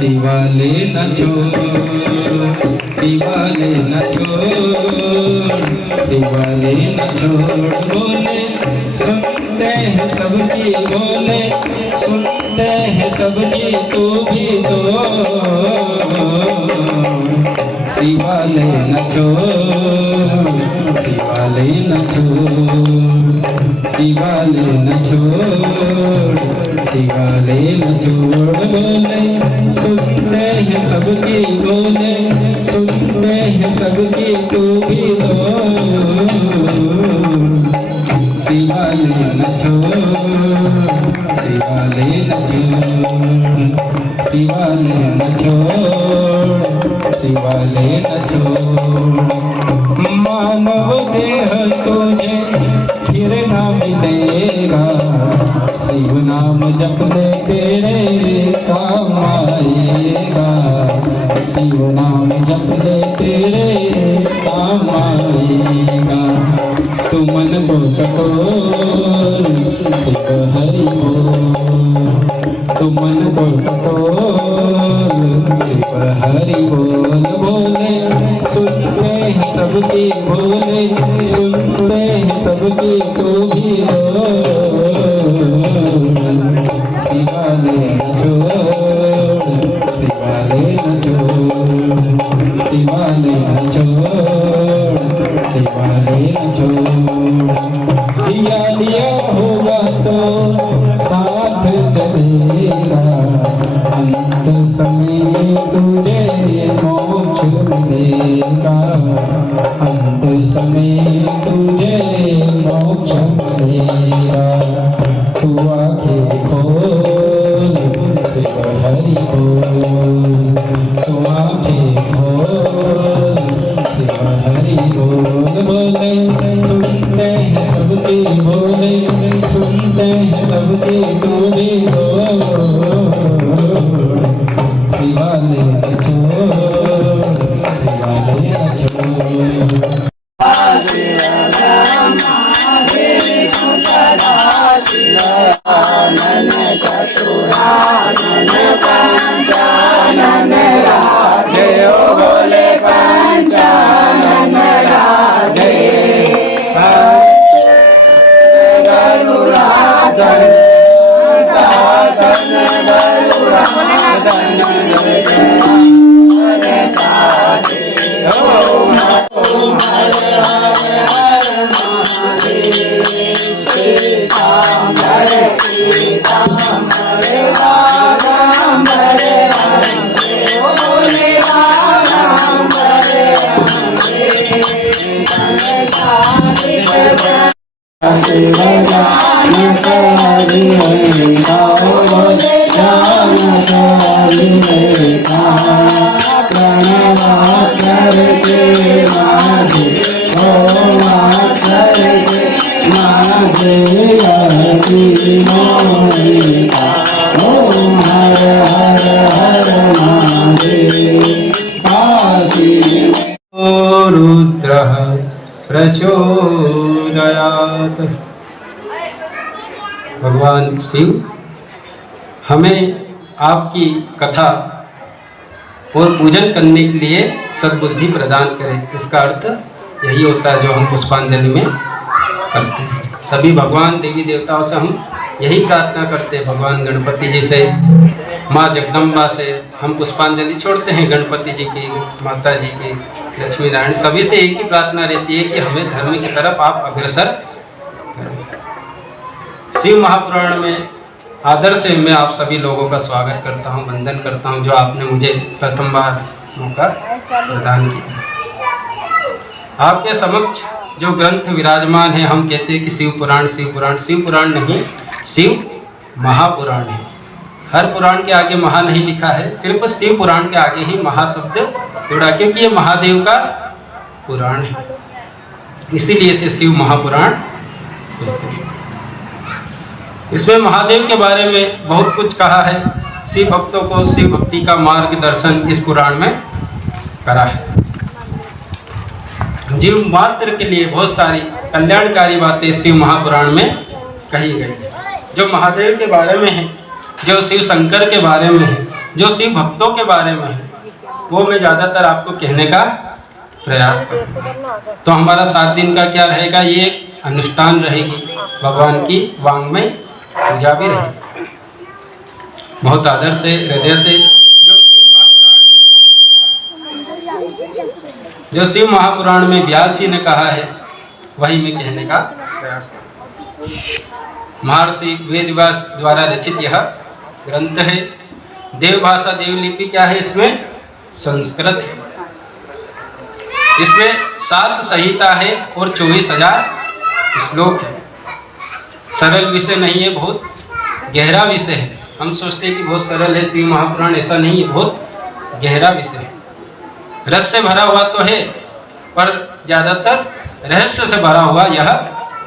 शिवाले न छोड़, शिवाले न छोड़, शिवाले न छोड़। बोले सुनते हैं सबकी, बोले सुनते हैं सबकी, तू भी तो शिवाले न छोड़, शिवाले न छोड़, शिवाले न छोड़, शिवाले न छोड़। बोले सुनते हैं सबकी, बोले सुनते हैं सबकी, तू भी तो शिवाले न छोड़, शिवाले न छोड़, शिवाले न छोड़, शिवाले न छोड़। मानव देह तुझे फिर ना मिलेगा, शिव नाम जप ले तेरे काम आएगा, शिव नाम जप ले तेरे काम आएगा। तू मन को टटोल, शिव हरि बोल, तू मन को टटोल, शिव हरि बोल। बोले सुनते हैं सबकी, बोले सुनते हैं सबकी, तू भी रो शिवाले न छोड़, शिवाले न छोड़, शिवाले न छोड़, शिवाले न छोड़। दिया लिया होगा तो साथ चलेगा, अंत समय तुझे मोक्ष मिलेगा, अंत समय तुझे मोक्ष मिलेगा। तू आंखें खोल, शिव हरि बोल, तू आंखें खोल, शिव हरि बोल। बोले सुनते हैं सबकी, बोले सुनते हैं सबकी, तू भी शिवाले न छोड़, शिवाले न छोड़। बोले पंचानन राधे, गरुड़ाधर साधन, गरुड़ाधर ओम हर हर हर महादेव, पीताम्बर पीताम्बर रागाम्बर बोले रागाम्बर शिव जानकारी है गाओ, जानकारी है प्रणवाक्षर के माझे, ओमाक्षर के माझे अति मोहिता। ओम हर हर हर महादेव। काशी रुद्रः प्रचोदयात्। भगवान शिव हमें आपकी कथा और पूजन करने के लिए सद्बुद्धि प्रदान करें। इसका अर्थ यही होता है जो हम पुष्पांजलि में करते हैं। सभी भगवान देवी देवताओं से हम यही प्रार्थना करते हैं। भगवान गणपति जी से, माँ जगदम्बा से हम पुष्पांजलि छोड़ते हैं, गणपति जी की, माता जी की, लक्ष्मी नारायण, सभी से एक ही प्रार्थना रहती है कि हमें धर्म की तरफ आप अग्रसर करें। शिव महापुराण में आदर से मैं आप सभी लोगों का स्वागत करता हूं, वंदन करता हूं, जो आपने मुझे प्रथम बार मौका प्रदान किया। आपके समक्ष जो ग्रंथ विराजमान है, हम कहते हैं कि शिव पुराण, शिव पुराण, शिव पुराण नहीं, शिव महापुराण है। हर पुराण के आगे महा नहीं लिखा है, सिर्फ शिव पुराण के आगे ही महा शब्द जुड़ा, क्योंकि ये महादेव का पुराण है, इसीलिए इसे शिव महापुराण कहते हैं। इसमें महादेव के बारे में बहुत कुछ कहा है। शिव भक्तों को शिव भक्ति का मार्गदर्शन इस पुराण में करा है। जीव मात्र के लिए बहुत सारी कल्याणकारी बातें शिव महापुराण में कही गई। जो महादेव के बारे में है, जो शिव शंकर के बारे में है, जो शिव भक्तों के बारे में है वो मैं ज़्यादातर आपको कहने का प्रयास करूँगा। तो हमारा 7 दिन का क्या रहेगा, ये एक अनुष्ठान रहेगी, भगवान की वांग्मय पूजा भी रहेगी। बहुत आदर से, हृदय से जो शिव महापुराण में व्यास जी ने कहा है वही मैं कहने का प्रयास करूँगा। महर्षि वेदव्यास द्वारा रचित यह ग्रंथ है। देवभाषा देवलिपि क्या है, इसमें संस्कृत है। इसमें 7 संहिता है और 24,000 श्लोक है। सरल विषय नहीं है, बहुत गहरा विषय है। हम सोचते हैं कि बहुत सरल है शिव महापुराण, ऐसा नहीं है, बहुत गहरा विषय है। रस से भरा हुआ तो है पर ज़्यादातर रहस्य से भरा हुआ यह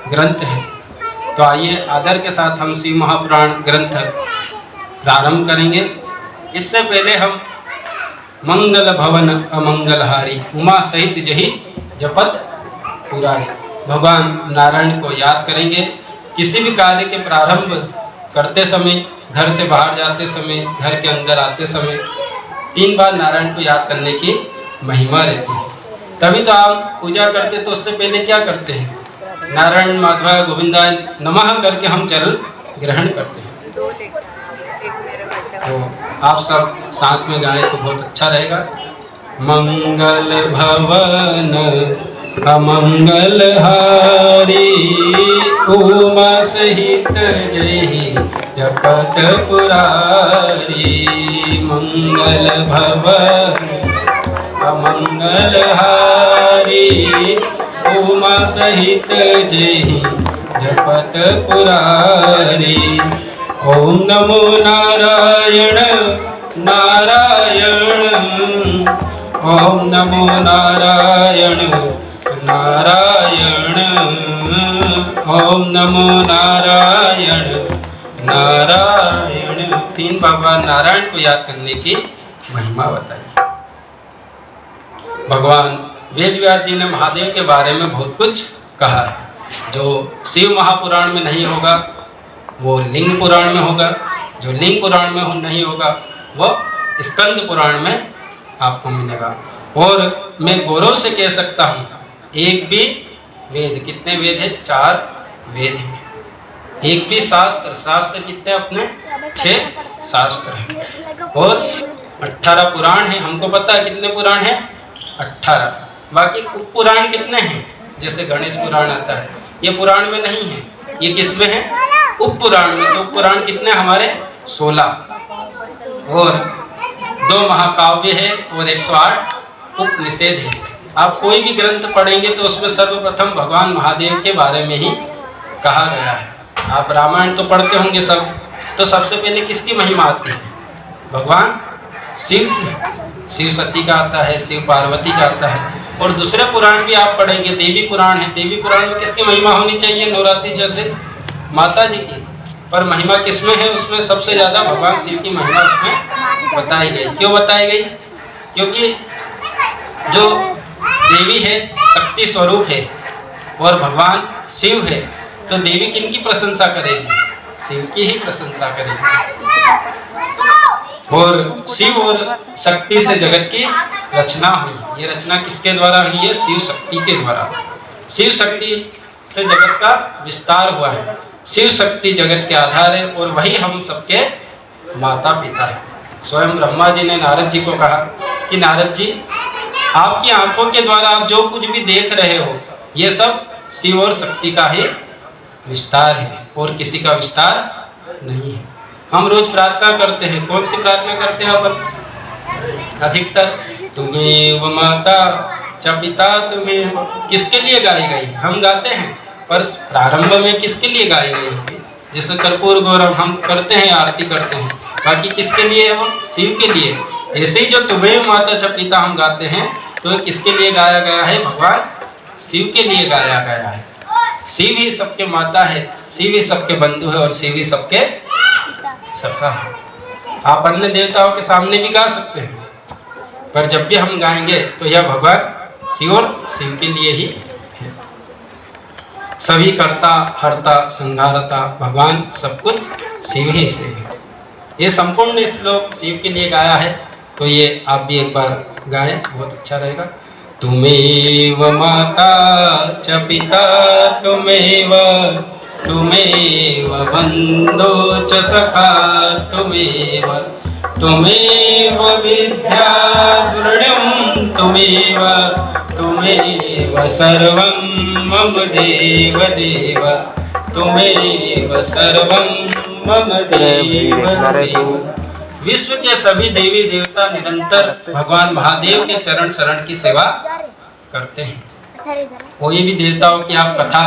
ग्रंथ है। तो आइए आदर के साथ हम शिव महापुराण ग्रंथ प्रारंभ करेंगे। इससे पहले हम मंगल भवन अमंगलहारी उमा सहित जही जपत पुरारी भगवान नारायण को याद करेंगे। किसी भी कार्य के प्रारंभ करते समय, घर से बाहर जाते समय, घर के अंदर आते समय 3 बार नारायण को याद करने की महिमा रहती है। तभी तो आप पूजा करते तो उससे पहले क्या करते हैं, नारायण माधवाय गोविंदाय नमः करके हम जल ग्रहण करते हैं। तो आप सब साथ में गाएं तो बहुत अच्छा रहेगा। मंगल भवन अमंगल हारी उमा सहित जही जपत पुरारी। मंगल भवन अमंगल हारी उमा सहित जही जपत पुरारी। ओम नमो नारायण नारायण, ओम नमो नारायण नारायण, ओम नमो नारायण नारायण। 3 भगवान नारायण को याद करने की महिमा बताई। भगवान वेदव्यास जी ने महादेव के बारे में बहुत कुछ कहा है। जो शिव महापुराण में नहीं होगा वो लिंग पुराण में होगा, जो लिंग पुराण में नहीं होगा वो स्कंद पुराण में आपको मिलेगा। और मैं गौरव से कह सकता हूँ एक भी वेद, कितने वेद है, 4 वेद हैं। एक भी शास्त्र, शास्त्र कितने अपने 6 शास्त्र हैं और 18 पुराण हैं। हमको पता है कितने पुराण हैं, 18। बाकी उप पुराण कितने हैं, जैसे गणेश पुराण आता है, ये पुराण में नहीं है, ये किस में है, उप पुराण में। तो उप पुराण कितने हमारे 16 और 2 महाकाव्य है और 108 उपनिषद है। आप कोई भी ग्रंथ पढ़ेंगे तो उसमें सर्वप्रथम भगवान महादेव के बारे में ही कहा गया है। आप रामायण तो पढ़ते होंगे सब, तो सबसे पहले किसकी महिमा आती है, भगवान शिव की। शिव सती का आता है, शिव पार्वती का आता है। और दूसरे पुराण भी आप पढ़ेंगे, देवी पुराण है, देवी पुराण में किसकी महिमा होनी चाहिए, नवरात्रि चल रही माता जी की। पर महिमा किसमें है, उसमें सबसे ज़्यादा भगवान शिव की महिमा उसमें बताई गई। क्यों बताई गई, क्योंकि जो देवी है शक्ति स्वरूप है और भगवान शिव है, तो देवी किनकी प्रशंसा करेगी, शिव की ही प्रशंसा करेगी। और शिव और शक्ति से जगत की रचना हुई। ये रचना किसके द्वारा हुई है, शिव शक्ति के द्वारा। शिव शक्ति से जगत का विस्तार हुआ है। शिव शक्ति जगत के आधार है और वही हम सबके माता पिता है। स्वयं ब्रह्मा जी ने नारद जी को कहा कि नारद जी, आपकी आंखों के द्वारा आप जो कुछ भी देख रहे हो ये सब शिव और शक्ति का ही विस्तार है और किसी का विस्तार नहीं है। हम रोज प्रार्थना करते हैं, कौन सी प्रार्थना करते हैं अपन, अधिकतर तुम्हें माता च पिता तुम्हें, किसके लिए गाई गई, हम गाते हैं, पर प्रारंभ में किसके लिए गाई गई, जैसे कर्पूर गौरव हम करते हैं, आरती करते हैं, बाकी किसके लिए है, वो शिव के लिए। ऐसे ही जो तुम्हें माता च पिता हम गाते हैं तो किसके लिए गाया गया है, भगवान शिव के लिए गाया गया है। शिव ही सबके माता है, शिव ही सबके बंधु है और शिव ही सबके सखा है। आप अन्य देवताओं के सामने भी गा सकते हैं, पर जब भी हम गाएंगे तो यह भगवान शिव और शिव के लिए ही है। सभी कर्ता हरता संहारता भगवान सब कुछ शिव ही से है। ये संपूर्ण श्लोक शिव के लिए गाया है, तो ये आप भी एक बार गाएं, बहुत अच्छा रहेगा। तुमेव माता च पिता तुमेव बंधो च सखा तुमेव विद्या दुर्ण्यं तुमेव सर्वं मम देव तुमेव सर्वं मम देव। विश्व के सभी देवी देवता निरंतर भगवान महादेव के चरण शरण की सेवा करते हैं। कोई भी देवताओं की आप कथा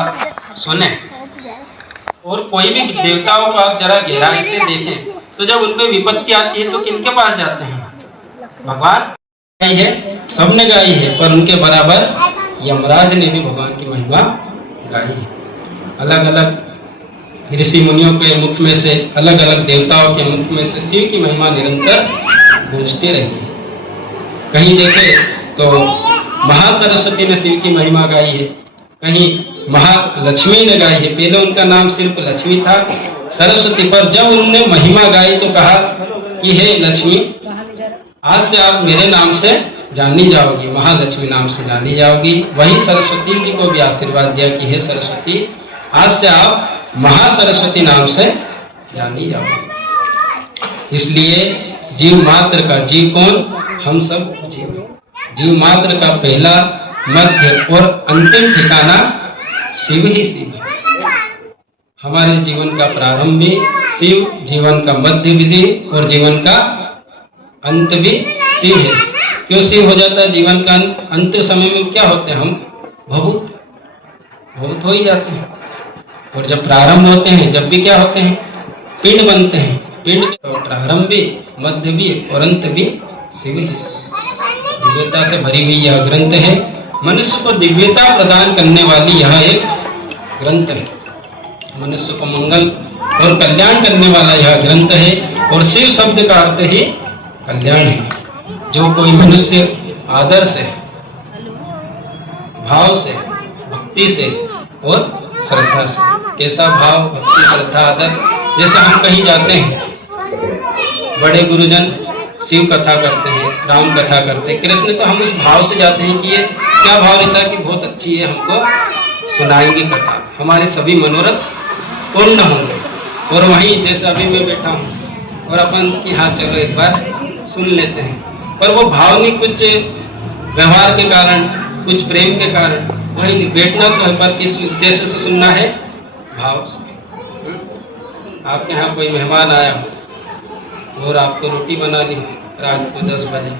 सुने और कोई भी देवताओं को आप जरा गहराई से देखें, तो जब उनपे विपत्ति आती है तो किनके पास जाते हैं? भगवान गाई है, सबने गाई है, पर उनके बराबर यमराज ने भी भगवान की महिमा गाई है। अलग अलग ऋषि मुनियों के मुख में से, अलग अलग देवताओं के मुख में से शिव की महिमा निरंतर गूंजती रही है। कहीं देखे तो महासरस्वती ने शिव की महिमा गाई है, कहीं महालक्ष्मी ने गाई है। पहले उनका नाम सिर्फ लक्ष्मी था, सरस्वती, पर जब उन्होंने महिमा गाई तो कहा कि हे लक्ष्मी, आज से आप मेरे नाम से जानी जाओगी, महालक्ष्मी नाम से जानी जाओगी। वही सरस्वती जी को भी आशीर्वाद दिया कि हे सरस्वती, आज से आप महासरस्वती नाम से जानी जाओगी। इसलिए जीव मात्र का, जीव कौन? हम सब जीव मात्र का पहला, मध्य और अंतिम ठिकाना शिव ही शिव है। हमारे जीवन का प्रारंभ भी शिव, जीवन का मध्य भी शिव और जीवन का अंत भी शिव है। क्यों शिव हो जाता है जीवन का अंत? अंत समय में क्या होते हैं? हम भभूत हो ही जाते हैं। और जब प्रारंभ होते हैं, जब भी क्या होते हैं? पिंड बनते हैं। पिंड का प्रारंभ भी, मध्य भी और अंत भी शिव ही। दिव्यता से भरी हुई यह ग्रंथ है, मनुष्य को दिव्यता प्रदान करने वाली यह एक ग्रंथ है। मनुष्य को मंगल और कल्याण करने वाला यह ग्रंथ है। और शिव शब्द का अर्थ ही कल्याण है। जो कोई मनुष्य आदर से, भाव से, भक्ति से और श्रद्धा से, कैसा भाव, भक्ति, श्रद्धा, आदर, जैसे हम कहीं जाते हैं, बड़े गुरुजन शिव कथा करते हैं, राम कथा करते हैं, कृष्ण, तो हम उस भाव से जाते हैं कि ये क्या भाव रहता है कि बहुत अच्छी है, हमको सुनाएंगे कथा, हमारे सभी मनोरथ पूर्ण होंगे। और वहीं जैसे अभी मैं बैठा हूँ और अपन की हाँ चलो एक बार सुन लेते हैं, पर वो भाव नहीं, कुछ व्यवहार के कारण, कुछ प्रेम के कारण, वहीं बैठना तो है, पर किस उद्देश्य से सुनना है? भाव से। आपके यहाँ कोई मेहमान आया हो और आपको रोटी बनानी हो रात को 10 बजे,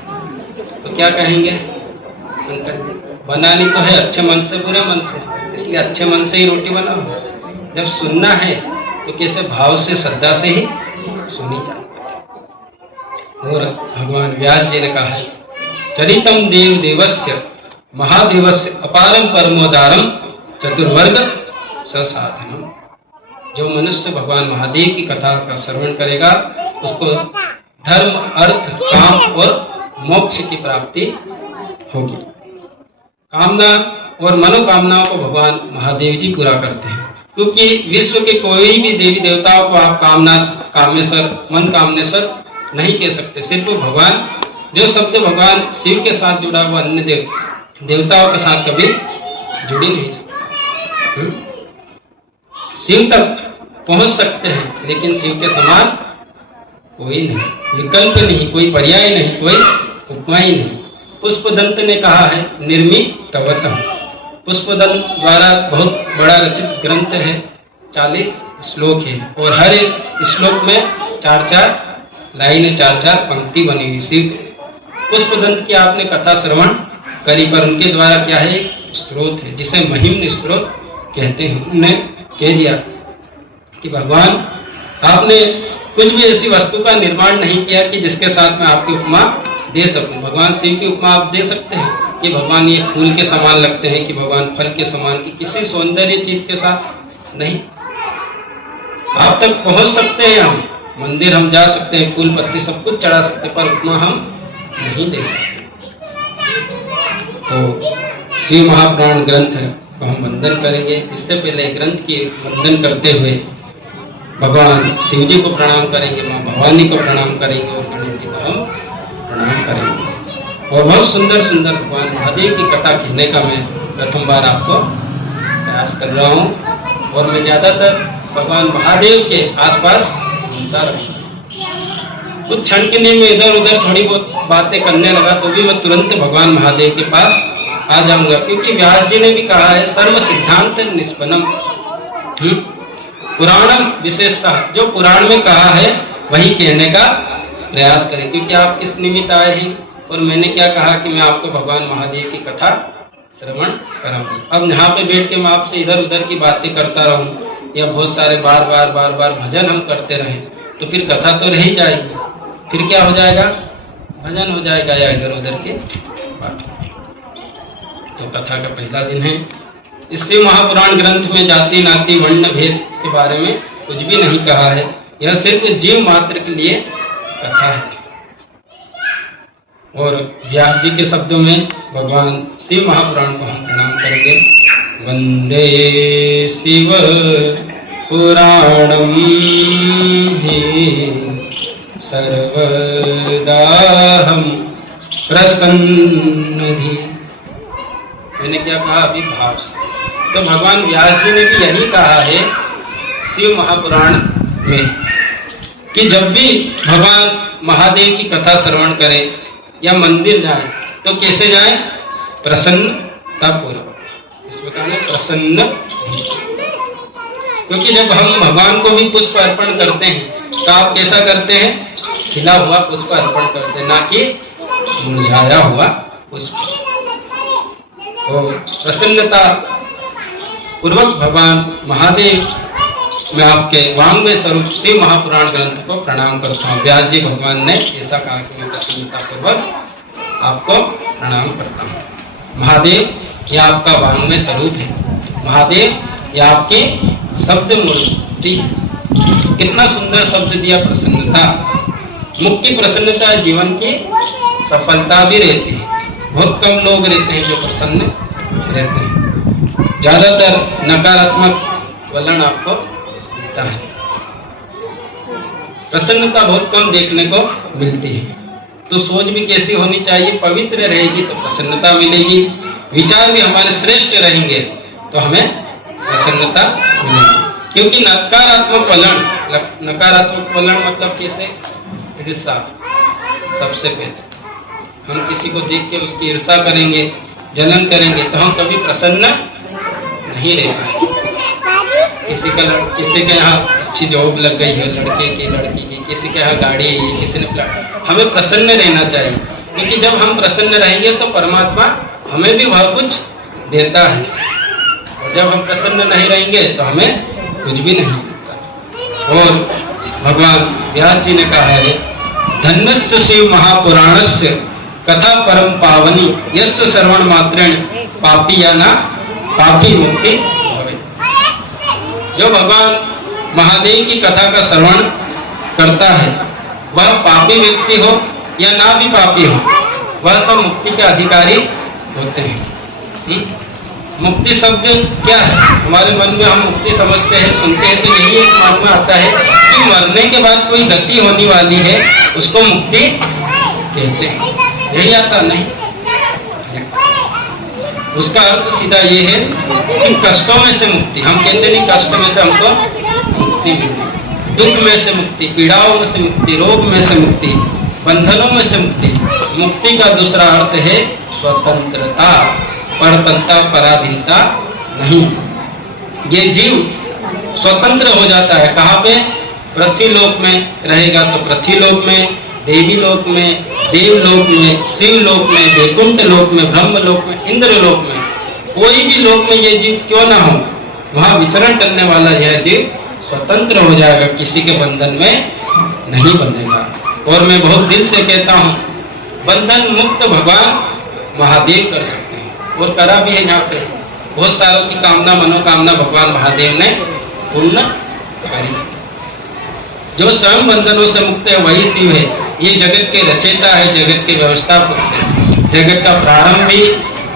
तो क्या कहेंगे? अंकल जी बनानी तो है अच्छे मन से, बुरे मन से, इसलिए अच्छे मन से ही रोटी बनाओ। जब सुनना है तो कैसे भाव से, श्रद्धा से ही सुनी जाए। और भगवान व्यास जी ने कहा, चरितम देव देवस्य महादेवस्य अपारम परमोदारम चतुर्वर्ग ससाधनम। जो मनुष्य भगवान महादेव की कथा का श्रवण करेगा, उसको धर्म, अर्थ, काम और मोक्ष की प्राप्ति होगी। कामना और मनोकामनाओं को भगवान महादेव जी पूरा करते हैं, क्योंकि विश्व के कोई भी देवी देवताओं को आप कामेश्वर, मन कामनेश्वर नहीं कह सकते। सिर्फ भगवान, जो शब्द भगवान शिव के साथ जुड़ा हुआ अन्य देवताओं के साथ कभी जुड़ी नहीं सकते। शिव तक पहुंच सकते हैं, लेकिन शिव के समान कोई नहीं, विकल्प नहीं, कोई पर्याय नहीं, कोई उपमाई नहीं। पुष्पदंत ने कहा है, निर्मितवतम। पुष्पदंत द्वारा बहुत बड़ा रचित ग्रंथ है, 40 श्लोक है, और हर एक श्लोक में 4-4 लाइनें, 4-4 पंक्ति बनी हुई। शिव पुष्पदंत की आपने कथा श्रवण करी, पर उनके द्वारा क्या है? एक स्त्रोत है, जिसे महिम्न स्त्रोत कहते हैं। उन्होंने कह दिया कि भगवान, आपने कुछ भी ऐसी वस्तु का निर्माण नहीं किया कि जिसके साथ मैं आपकी उपमा दे सकूं। भगवान शिव की उपमा आप दे सकते हैं कि भगवान ये फूल के समान लगते हैं, कि भगवान फल के समान, की किसी सौंदर्य चीज के साथ नहीं। आप तक पहुंच सकते हैं, हम मंदिर हम जा सकते हैं, फूल पत्ती सब कुछ चढ़ा सकते, पर उपमा हम नहीं दे सकते। तो शिव महापुराण ग्रंथ को हम वंदन करेंगे। इससे पहले ग्रंथ की वंदन करते हुए भगवान शिव जी को प्रणाम करेंगे, माँ भवानी को प्रणाम करेंगे और गणेश जी को हम प्रणाम करेंगे। और बहुत सुंदर सुंदर भगवान महादेव की कथा कहने का मैं प्रथम बार आपको प्रयास कर रहा हूँ। और मैं ज्यादातर भगवान महादेव के आसपास घूमता रहूँगा। कुछ क्षण के लिए मैं इधर उधर थोड़ी बहुत बातें करने लगा तो भी मैं तुरंत भगवान महादेव के पास आ जाऊंगा, क्योंकि व्यास जी ने भी कहा है सर्व सिद्धांत निष्पन्नम, पुराणम विशेषता, जो पुराण में कहा है वही कहने का प्रयास करें। क्योंकि आप किस निमित्त आए हैं और मैंने क्या कहा कि मैं आपको भगवान महादेव की कथा श्रवण कराऊंगा। अब यहाँ पे बैठ के मैं आपसे इधर उधर की बातें करता रहूं या बहुत सारे बार बार भजन हम करते रहें तो फिर कथा तो रह ही जाएगी, फिर क्या हो जाएगा, भजन हो जाएगा या इधर उधर के बात। तो कथा का पहला दिन है। इससे महापुराण ग्रंथ में जाति नाती वर्ण भेद के बारे में कुछ भी नहीं कहा है, यह सिर्फ जीव मात्र के लिए कथा है। और व्यास जी के शब्दों में भगवान शिव महापुराण को हम प्रणाम करेंगे। वंदे शिव पुराणम हि सर्वदा हम प्रसन्नधि। मैंने क्या कहा अभी भाव से, तो भगवान व्यास जी ने भी यही कहा है शिव महापुराण में कि जब भी भगवान महादेव की कथा श्रवण करें या मंदिर जाए तो कैसे जाए, प्रसन्नता पूर्वक। इस प्रकार में प्रसन्न, क्योंकि जब हम भगवान को भी पुष्प अर्पण करते हैं तो आप कैसा करते हैं, खिला हुआ पुष्प अर्पण करते हैं, ना कि मुरझाया हुआ पुष्प। तो प्रसन्नता पूर्वक भगवान महादेव मैं आपके वांग्मय स्वरूप शिव महापुराण ग्रंथ को प्रणाम करता हूँ। व्यास जी भगवान ने ऐसा कहा कि मैं प्रसन्नता पूर्वक आपको प्रणाम करता हूँ। महादेव यह आपका वांग्मय स्वरूप है, महादेव यह आपकी शब्द मूर्ति। कितना सुंदर शब्द दिया, प्रसन्नता। मुक्ति प्रसन्नता जीवन की सफलता भी रहती है। बहुत कम लोग रहते हैं जो प्रसन्न रहते हैं, ज्यादातर नकारात्मक वलन आपको है। प्रसन्नता बहुत कम देखने को मिलती है। तो सोच भी कैसी होनी चाहिए, पवित्र रहेगी तो प्रसन्नता मिलेगी। विचार भी हमारे श्रेष्ठ रहेंगे तो हमें प्रसन्नता मिलेगी। क्योंकि नकारात्मक वलन मतलब कैसे, ईर्षा। सबसे पहले हम किसी को देख के उसकी ईर्षा करेंगे, जलन करेंगे तो हम कभी प्रसन्न नहीं रह पाएंगे। किसी के यहाँ अच्छी जॉब लग गई है, लड़के की लड़की की, किसी के यहाँ गाड़ी है, किसी ने हमें प्रसन्न रहना चाहिए। क्योंकि जब हम प्रसन्न रहेंगे तो परमात्मा हमें भी वह कुछ देता है, और जब हम प्रसन्न नहीं रहेंगे तो हमें कुछ भी नहीं मिलता। और भगवान व्यास जी ने कहा है, धन्यस्य शिव महापुराणस्य कथा परम पावनी यस्य श्रवण मात्रेण पापी या ना पापी मुक्ति। जो भगवान महादेव की कथा का श्रवण करता है वह पापी व्यक्ति हो या ना भी पापी हो, वह सब मुक्ति के अधिकारी होते हैं। मुक्ति शब्द क्या है, हमारे मन में हम मुक्ति समझते हैं, सुनते हैं तो यही एक मन में आता है कि मरने के बाद कोई गति होने वाली है, उसको मुक्ति कहते हैं। यही आता नहीं, उसका अर्थ सीधा ये है कि कष्टों में से मुक्ति। हम कहते नहीं कष्ट में से हमको मुक्ति मिलती, दुख में से मुक्ति, पीड़ाओं में से मुक्ति, रोग में से मुक्ति, बंधनों में से मुक्ति। मुक्ति का दूसरा अर्थ है स्वतंत्रता, परतंत्रता, पराधीनता नहीं। ये जीव स्वतंत्र हो जाता है। कहाँ पे, पृथ्वी लोक में रहेगा तो पृथ्वी लोक में, देवी लोक में, देवलोक में, शिव लोक में, वैकुंठ लोक में, ब्रह्म लोक में, इंद्र लोक में, कोई भी लोक में ये जीव क्यों ना हो, वहां विचरण करने वाला यह जीव स्वतंत्र हो जाएगा, किसी के बंधन में नहीं बंधेगा। और मैं बहुत दिल से कहता हूँ, बंधन मुक्त भगवान महादेव कर सकते हैं और करा भी है। यहाँ पे बहुत सारों की कामना मनोकामना भगवान महादेव ने पूर्ण करी। जो स्वयं बंधनों से मुक्त है वही शिव है। ये जगत के रचयिता है, जगत के व्यवस्थापक है, जगत का प्रारंभ भी,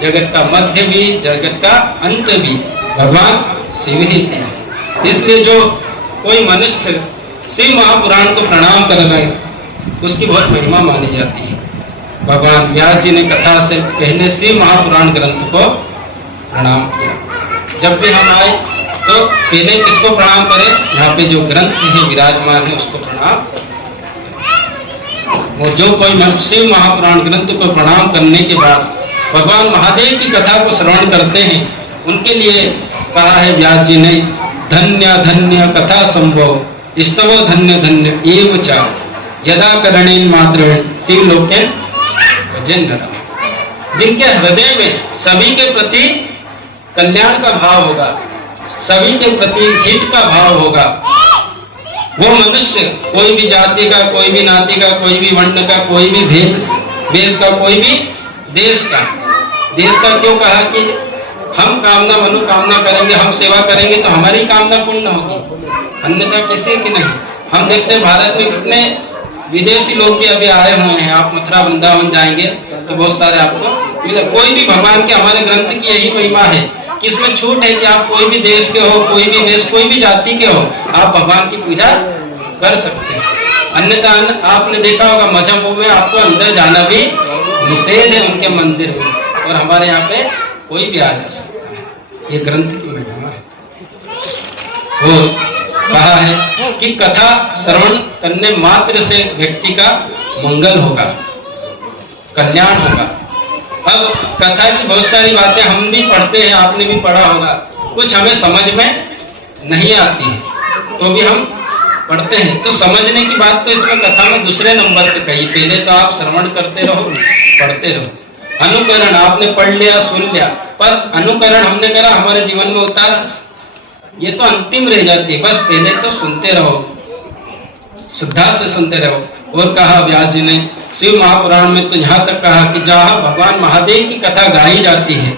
जगत का मध्य भी, जगत का अंत भी भगवान शिव ही से है। इसलिए जो कोई मनुष्य शिव महापुराण को प्रणाम कर रहे उसकी बहुत महिमा मानी जाती है। भगवान व्यास जी ने कथा से पहले शिव महापुराण ग्रंथ को प्रणाम किया। जब भी हम आए तो पहले किसको प्रणाम करें? यहाँ पे जो ग्रंथ है विराजमान है उसको प्रणाम। और जो कोई शिव महापुराण ग्रंथ को प्रणाम करने के बाद भगवान महादेव की कथा को श्रवण करते हैं, उनके लिए कहा है व्यास जी ने, धन्य धन्य कथा संभव स्तवो धन्य धन्य एव च यदा करणेन मात्रेण शिव लोकेन भजन नरः। जिनके हृदय में सभी के प्रति कल्याण का भाव होगा, सभी के प्रति हित का भाव होगा, वो मनुष्य कोई भी जाति का, कोई भी नाती का, कोई भी वर्ण का, कोई भी भेद देश का, कोई भी देश का क्यों कहा कि हम कामना मनोकामना करेंगे, हम सेवा करेंगे तो हमारी कामना पूर्ण होगी, अन्यथा किसी की नहीं। हम देखते हैं भारत में कितने विदेशी लोग भी अभी आए हुए हैं। आप मथुरा वृंदावन जाएंगे तो बहुत सारे आपको, कोई भी भगवान के हमारे ग्रंथ की यही महिमा है कि इसमें छूट है कि आप कोई भी देश के हो, कोई भी देश, कोई भी जाति के हो, आप भगवान की पूजा कर सकते हैं। अन्यथा आपने देखा होगा मजहबों में आपको अंदर जाना भी निषेध है उनके मंदिर में, और हमारे यहाँ पे कोई भी आ जा सकता है। ये ग्रंथ की महिमा है। और कहा है कि कथा श्रवण करने मात्र से व्यक्ति का मंगल होगा, कल्याण होगा। अब कथा की बहुत सारी बातें हम भी पढ़ते हैं, आपने भी पढ़ा होगा, कुछ हमें समझ में नहीं आती है तो भी हम पढ़ते हैं। तो समझने की बात तो इसमें कथा में दूसरे नंबर पे कही, पहले तो आप श्रवण करते रहो, पढ़ते रहो। अनुकरण आपने पढ़ लिया, सुन लिया, पर अनुकरण हमने करा, हमारे जीवन में उतारा, ये तो अंतिम रह जाती है। बस पहले तो सुनते रहो, श्रद्धा से सुनते रहो। और कहा व्यास जी ने शिव महापुराण में तो यहाँ तक कहा कि जहाँ भगवान महादेव की कथा गाई जाती है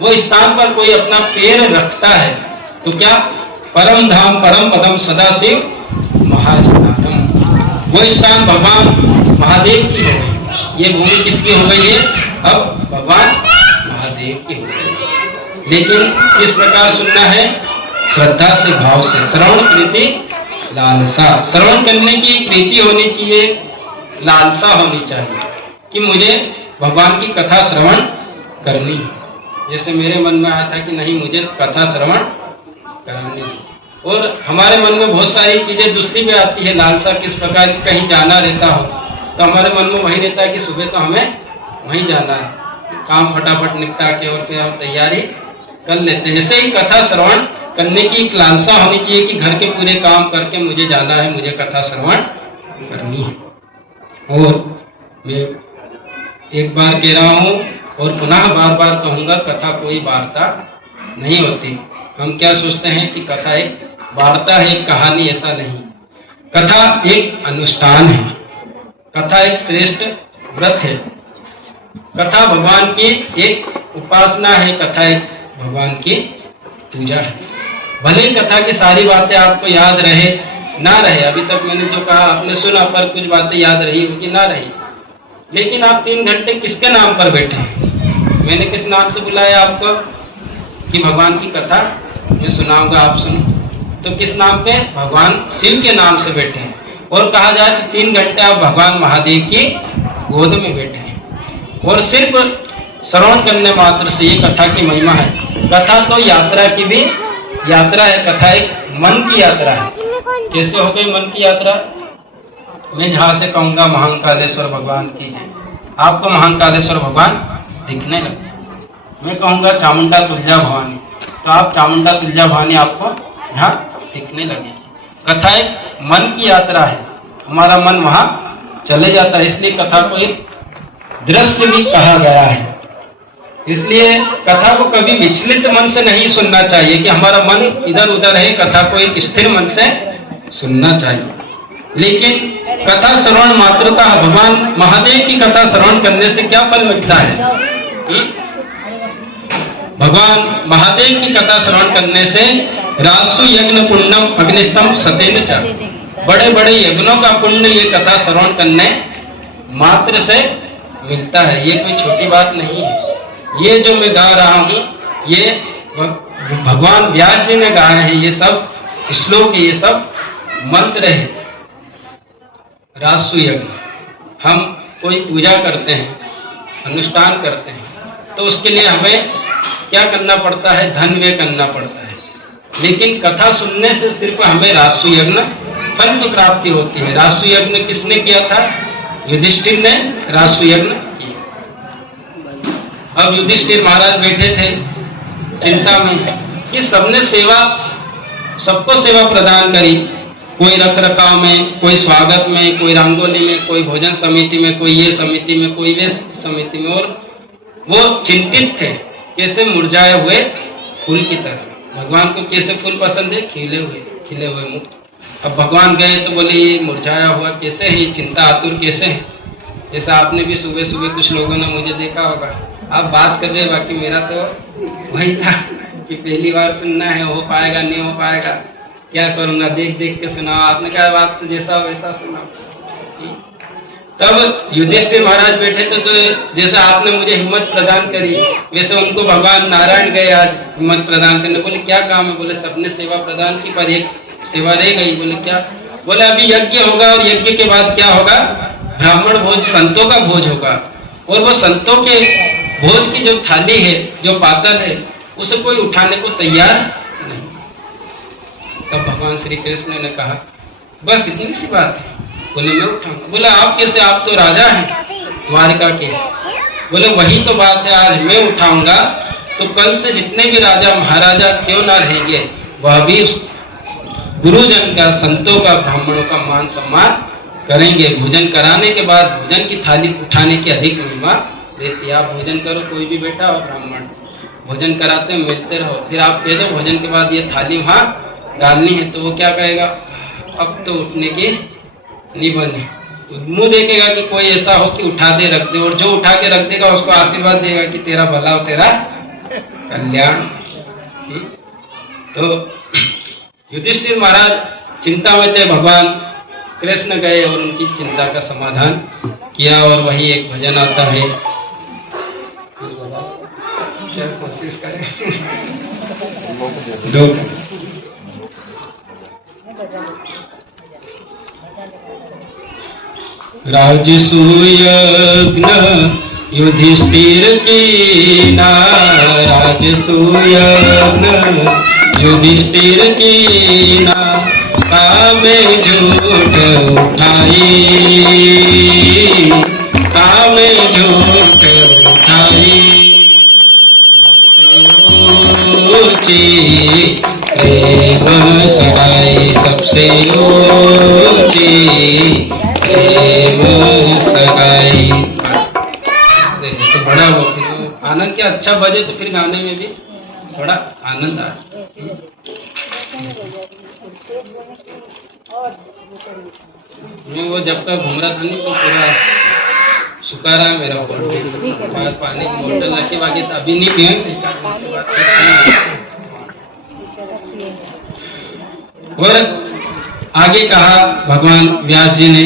वो स्थान पर कोई अपना पैर रखता है तो क्या परम धाम परम पदम सदाशिव महास्थानम, वो स्थान भगवान महादेव की हो गई। ये भूमि किसकी हो गई है? अब भगवान महादेव की हो गई। लेकिन किस प्रकार सुनना है? श्रद्धा से, भाव से। श्रवण प्रीति लालसा, श्रवण करने की प्रीति होनी चाहिए, लालसा होनी चाहिए कि मुझे भगवान की कथा श्रवण करनी है। जैसे मेरे मन में आया था कि नहीं, मुझे कथा श्रवण करनी है। और हमारे मन में बहुत सारी चीजें दूसरी भी आती है, लालसा किस प्रकार की, कहीं जाना रहता हो तो हमारे मन में वही रहता है कि सुबह तो हमें वहीं जाना है, काम फटाफट निपटा के और फिर हम तैयारी कर लेते हैं। जैसे ही कथा श्रवण करने की एक लालसा होनी चाहिए कि घर के पूरे काम करके मुझे जाना है, मुझे कथा श्रवण करनी है। और मैं एक बार कह रहा हूं और पुनः बार बार कहूंगा, कथा कोई वार्ता नहीं होती। हम क्या सोचते हैं कि कथा एक वार्ता है, एक कहानी, ऐसा नहीं। कथा एक अनुष्ठान है, कथा एक श्रेष्ठ व्रत है, कथा भगवान की एक उपासना है, कथा एक भगवान की पूजा है। भले ही कथा की सारी बातें आपको याद रहे ना रहे, अभी तक मैंने जो कहा आपने सुना, पर कुछ बातें याद रही होगी ना रही, लेकिन आप 3 घंटे किसके नाम पर बैठे हैं? मैंने किस नाम से बुलाया आपको कि भगवान की कथा मैं सुनाऊंगा, आप सुनो, तो किस नाम पे? भगवान शिव के नाम से बैठे हैं। और कहा जाए तो 3 घंटे आप भगवान महादेव की गोद में बैठे हैं। और सिर्फ श्रवण करने मात्र से ये कथा की महिमा है। कथा तो यात्रा की भी यात्रा है, कथा एक मन की यात्रा है। कैसे हो गई मन की यात्रा? मैं जहां से कहूंगा महाकालेश्वर भगवान की जय, आपको महाकालेश्वर भगवान दिखने लगे। मैं कहूंगा चामुंडा तुलजा भवानी, तो आप चामुंडा तुलजा भवानी आपको यहाँ दिखने लगेगी। कथा एक मन की यात्रा है, हमारा मन वहां चले जाता है, इसलिए कथा को एक दृश्य भी कहा गया है। इसलिए कथा को कभी विचलित मन से नहीं सुनना चाहिए कि हमारा मन इधर उधर है, कथा को एक स्थिर मन से सुनना चाहिए। लेकिन कथा श्रवण मात्रता, भगवान महादेव की कथा श्रवण करने से क्या फल मिलता है? भगवान महादेव की कथा श्रवण करने से रासु यज्ञ पुण्यम अग्निस्तम सतेन च, बड़े बड़े यज्ञों का पुण्य ये कथा श्रवण करने मात्र से मिलता है। ये कोई छोटी बात नहीं है। ये जो मैं गा रहा हूं ये भगवान व्यास जी ने गाए हैं, ये सब श्लोक, ये सब मंत्र है राजसूय यज्ञ। हम कोई पूजा करते हैं, अनुष्ठान करते हैं, तो उसके लिए हमें क्या करना पड़ता है? धन व्यय करना पड़ता है। लेकिन कथा सुनने से सिर्फ हमें राजसूय यज्ञ फल की प्राप्ति होती है। राजसूय यज्ञ किसने किया था? युधिष्ठिर ने राजसूय यज्ञ किया। अब युधिष्ठिर महाराज बैठे थे चिंता में कि सबने सेवा, सबको सेवा प्रदान करी, कोई रख रखाव में, कोई स्वागत में, कोई रंगोली में, कोई भोजन समिति में, कोई ये समिति में, कोई वे समिति में, और वो चिंतित थे कैसे मुरझाए हुए फूल की तरह। भगवान को कैसे फूल पसंद है? खिले हुए मुक्त। अब भगवान गए तो बोले ये मुरझाया हुआ कैसे है, ये चिंता आतुर कैसे है? जैसा आपने भी सुबह सुबह कुछ लोगों ने मुझे देखा होगा, आप बात कर रहे हैं, बाकी मेरा तो वही था कि पहली बार सुनना है, हो पाएगा नहीं हो पाएगा, क्या करूंगा, देख देख के सुनाओ। आपने कहा बात तो जैसा वैसा सुनाओ। तब युधिष्ठिर महाराज बैठे तो जैसा आपने मुझे हिम्मत प्रदान करी, वैसे उनको भगवान नारायण गए आज हिम्मत प्रदान करने। बोले क्या काम है? बोले सबने सेवा प्रदान की पर एक सेवा रह गई। बोले क्या? बोले अभी यज्ञ होगा और यज्ञ के बाद क्या होगा? ब्राह्मण भोज, संतों का भोज होगा, और वो संतों के भोज की जो थाली है, जो पातल है, उसे कोई उठाने को तैयार नहीं। तब भगवान श्री कृष्ण ने कहा बस इतनी सी बात है? बोले मैं उठाऊंगा। बोला आप कैसे? आप तो राजा हैं द्वारिका के। बोले वही तो बात है, आज मैं उठाऊंगा तो कल से जितने भी राजा महाराजा क्यों ना रहेंगे, वह भी उस गुरुजन का, संतों का, ब्राह्मणों का मान सम्मान करेंगे। भोजन कराने के बाद भोजन की थाली उठाने की अधिक महिमा रहती है। आप भोजन करो, कोई भी बैठा हो ब्राह्मण, भोजन कराते हो, मिलते रहो, फिर आप कह दो भोजन के बाद ये थाली वहां डालनी है, तो वो क्या कहेगा? अब तो उठने की नहीं बने। मुंह देखेगा कि कोई ऐसा हो कि उठा दे रख दे, और जो उठा के रख देगा उसको आशीर्वाद देगा कि तेरा भला हो, तेरा कल्याण। तो युधिष्ठिर महाराज चिंता में थे, भगवान कृष्ण गए और उनकी चिंता का समाधान किया। और वही एक भजन आता है, क्या कोशिश करें दो राजसूयज्ञ युधिष्ठिर कीना, राजसूयज्ञ युधिष्ठिर कीना, कामे झूठ उठाई, कामे झूठ उठाई, ऊंची प्रेम सगाई, सबसे ऊंची प्रेम सगाई। तो बड़ा वो आनंद क्या, अच्छा बजे तो फिर गाने में भी बड़ा आनंद आए। मैं वो जब का घूम रहा था नहीं तो पूरा सुखा रहा मेरा बोतल, पानी की बोतल रखी, बाकी अभी नहीं पिए। और आगे कहा भगवान व्यास जी ने,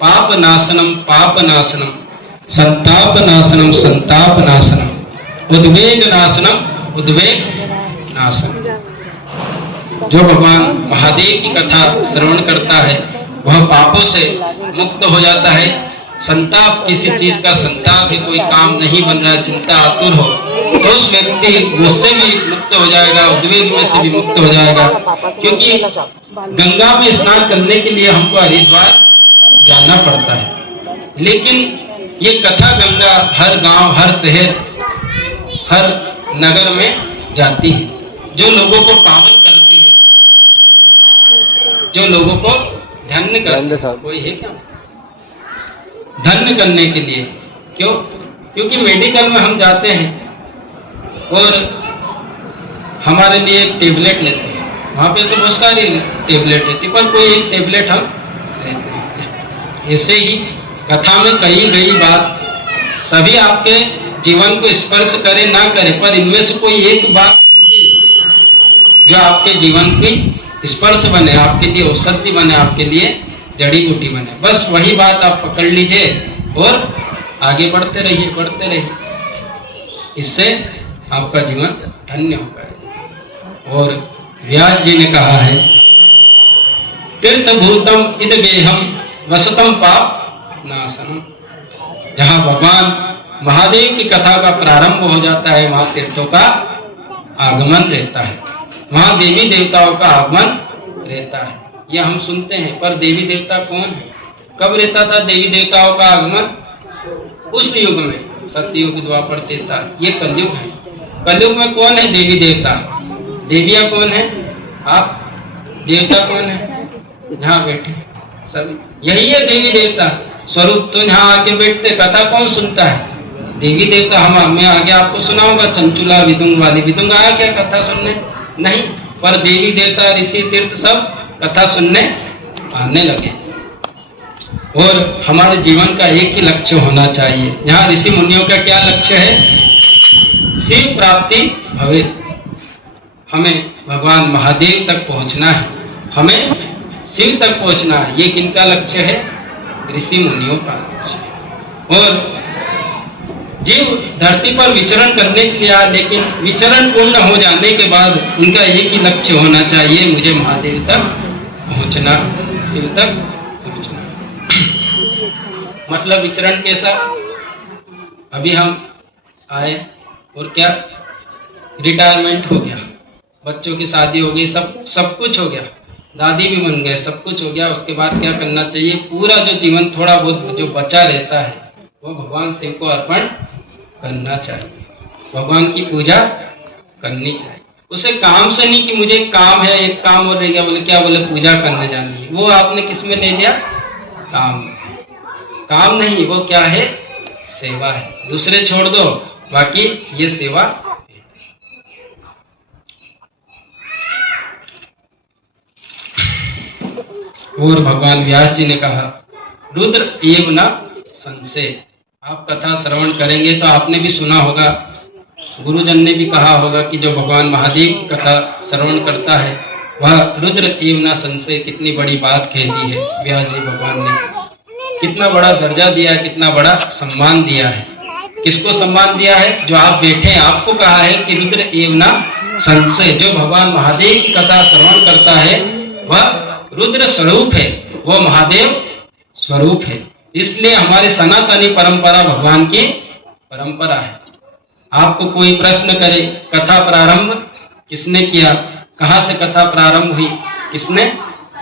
पाप नाशनम पाप नाशनम, संताप नाशनम संताप नाशनम, उद्वेग नाशनम उद्वेग नाशनम। जो भगवान महादेव की कथा श्रवण करता है वह पापों से मुक्त हो जाता है। संताप, किसी चीज का संताप है, कोई काम नहीं बन रहा, चिंता आतुर हो, तो उस व्यक्ति उससे भी मुक्त हो जाएगा, उद्वेग में से भी मुक्त हो जाएगा। क्योंकि गंगा में स्नान करने के लिए हमको हरिद्वार जाना पड़ता है, लेकिन ये कथा गंगा हर गांव, हर शहर, हर नगर में जाती है, जो लोगों को पावन करती है, जो लोगों को धन्य करती है। कोई है क्या? धन्य करने के लिए। क्यों? क्योंकि मेडिकल में हम जाते हैं और हमारे लिए एक टेबलेट लेते हैं, वहां पे तो बहुत सारी टेबलेट रहती, पर कोई एक टेबलेट हम लेते हैं। ऐसे ही कथा में कही गई बात सभी आपके जीवन को स्पर्श करे ना करे, पर इनमें से कोई एक बात होगी जो आपके जीवन की स्पर्श बने, आपके लिए औषधि बने, आपके लिए जड़ी बूटी बने। बस वही बात आप पकड़ लीजिए और आगे बढ़ते रहिए, बढ़ते रहिए, इससे आपका जीवन धन्य होगा। और व्यास जी ने कहा है, तीर्थभूतम इदवेहम वसतम पाप नाशनम। जहाँ भगवान महादेव की कथा का प्रारंभ हो जाता है वहां तीर्थों का आगमन रहता है, वहां देवी देवताओं का आगमन रहता है। यह हम सुनते हैं, पर देवी देवता कौन है? कब रहता था देवी देवताओं का आगमन? उस युग में, सतयुग, द्वापर, त्रेता, ये कलयुग है। कलयुग में कौन है देवी देवता? देवियां कौन है? आप? देवता कौन है? यहाँ बैठे सब, यही है देवी देवता स्वरूप। तो यहाँ आके बैठते, कथा कौन सुनता है? देवी देवता। मैं आगे आपको सुनाऊंगा, चंचुला विदुंग वाली। विदुंग आया क्या कथा सुनने? नहीं, पर देवी देवता, ऋषि, तीर्थ सब कथा सुनने आने लगे। और हमारे जीवन का एक ही लक्ष्य होना चाहिए। यहाँ ऋषि मुनियों का क्या लक्ष्य है? शिव प्राप्ति भवे। हमें भगवान महादेव तक पहुंचना है, हमें शिव तक पहुंचना है। ये किनका लक्ष्य है? ऋषि मुनियों का लक्ष्य। और जीव धरती पर विचरण करने के लिए आया, लेकिन विचरण पूर्ण हो जाने के बाद उनका एक ही लक्ष्य होना चाहिए, मुझे महादेव तक पहुंचना, शिव तक पहुंचना। मतलब विचरण कैसा? अभी हम आए और क्या, रिटायरमेंट हो गया, बच्चों की शादी हो गई, सब कुछ हो गया, दादी भी बन गए, सब कुछ हो गया। उसके बाद क्या करना चाहिए? पूरा जो जीवन थोड़ा बहुत जो बचा रहता है वो भगवान शिव को अर्पण करना चाहिए, भगवान की पूजा करनी चाहिए। उसे काम से नहीं कि मुझे काम है, एक काम और रह गया, बोले क्या, बोले पूजा करने जानी है। वो आपने किस में ले लिया? काम। काम नहीं, वो क्या है? सेवा है। दूसरे छोड़ दो, बाकी ये सेवा। और भगवान व्यास जी ने कहा, रुद्र एव न संशय। आप कथा श्रवण करेंगे तो आपने भी सुना होगा, गुरुजन ने भी कहा होगा कि जो भगवान महादेव की कथा श्रवण करता है वह रुद्र एव न संशय। कितनी बड़ी बात कह दी है व्यास जी भगवान ने, कितना बड़ा दर्जा दिया है, कितना बड़ा सम्मान दिया है। किसको सम्मान दिया है? जो आप बैठे हैं, आपको कहा है कि रुद्र एव न संशय। जो भगवान महादेव की कथा श्रवण करता है वह रुद्र स्वरूप है, वो महादेव स्वरूप है। इसलिए हमारी सनातनी परंपरा भगवान की परंपरा है। आपको कोई प्रश्न करे, कथा प्रारंभ किसने किया, कहाँ से कथा प्रारंभ हुई, किसने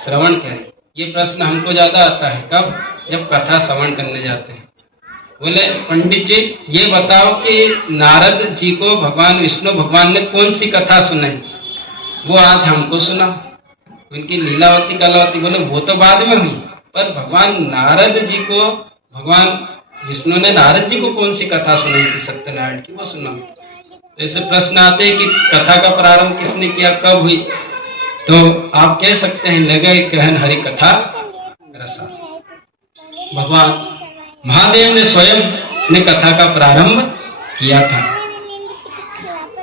श्रवण करे, ये प्रश्न हमको ज्यादा आता है। कब? जब कथा श्रवण करने जाते हैं। बोले पंडित जी ये बताओ कि नारद जी को भगवान विष्णु भगवान ने कौन सी कथा सुनाई? वो आज हमको सुना, उनकी लीलावती कलावती। बोले वो तो बाद में हुई, पर भगवान नारद जी को, भगवान विष्णु ने नारद जी को कौन सी कथा सुनाई थी सत्यनारायण की, वो सुना। तो ऐसे प्रश्न आते हैं कि कथा का प्रारंभ किसने किया, कब हुई? तो आप कह सकते हैं लगे कहन हरि कथा रसा। भगवान महादेव ने स्वयं ने कथा का प्रारंभ किया था।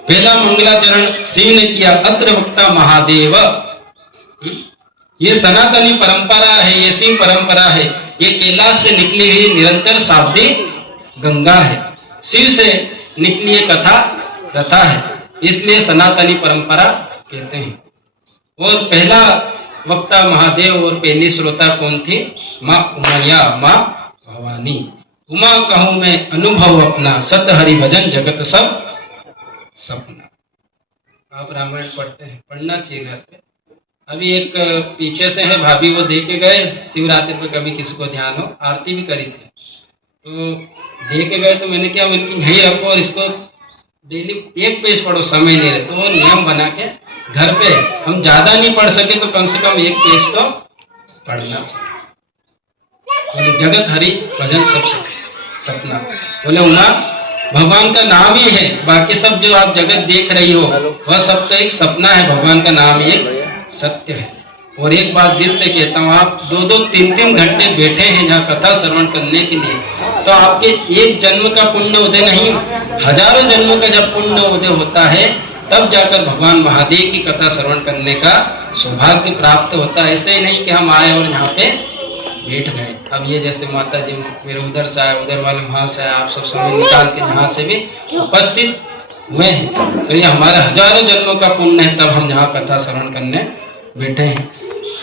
पहला मंगलाचरण शिव ने किया, अत्र वक्ता महादेव। ये सनातनी परंपरा है, ये शिव परंपरा है, ये कैलाश से निकली हुई निरंतर शाब्दिक गंगा है, शिव से निकली ये कथा कथा है, इसलिए सनातनी परंपरा कहते हैं। और पहला वक्ता महादेव और पहली श्रोता कौन थी? माँ उमैया, माँ भवानी। उमा कहूं मैं अनुभव अपना, सत हरि भजन जगत सब सपना। आप रामायण पढ़ते हैं, पढ़ना चाहिए घर पे। अभी एक पीछे से है भाभी, वो दे के गए शिवरात्रि पे, कभी किसको ध्यान हो, आरती भी करी थी, तो दे के गए। तो मैंने क्या, उनकी यही रखो और इसको डेली एक पेज पढ़ो, समय नहीं रहे। तो वो नियम बना के घर पे, हम ज्यादा नहीं पढ़ सके तो कम से कम एक पेज तो पढ़ना चाहिए। बोले जगत हरि भजन सब सपना। बोले उमा भगवान का नाम ही है, बाकी सब जो आप जगत देख रही हो वह सब तो एक सपना है, भगवान का नाम एक सत्य है। और एक बात दिल से कहता हूँ, आप 2-2, 3-3 घंटे बैठे हैं यहाँ कथा श्रवण करने के लिए, तो आपके एक जन्म का पुण्य उदय नहीं, हजारों जन्मों का जब पुण्य उदय होता है तब जाकर भगवान महादेव की कथा श्रवण करने का सौभाग्य प्राप्त होता है। ऐसे ही नहीं कि हम आए और यहाँ पे बैठ गए। अब ये जैसे माता जी मेरे उधर से आए, उधर वाले वहां से आए, आप सब समय निकाल के यहाँ से भी उपस्थित हुए हैं, तो ये हमारे हजारों जन्मों का पुण्य है, तब हम यहाँ कथा श्रवण करने बैठे हैं।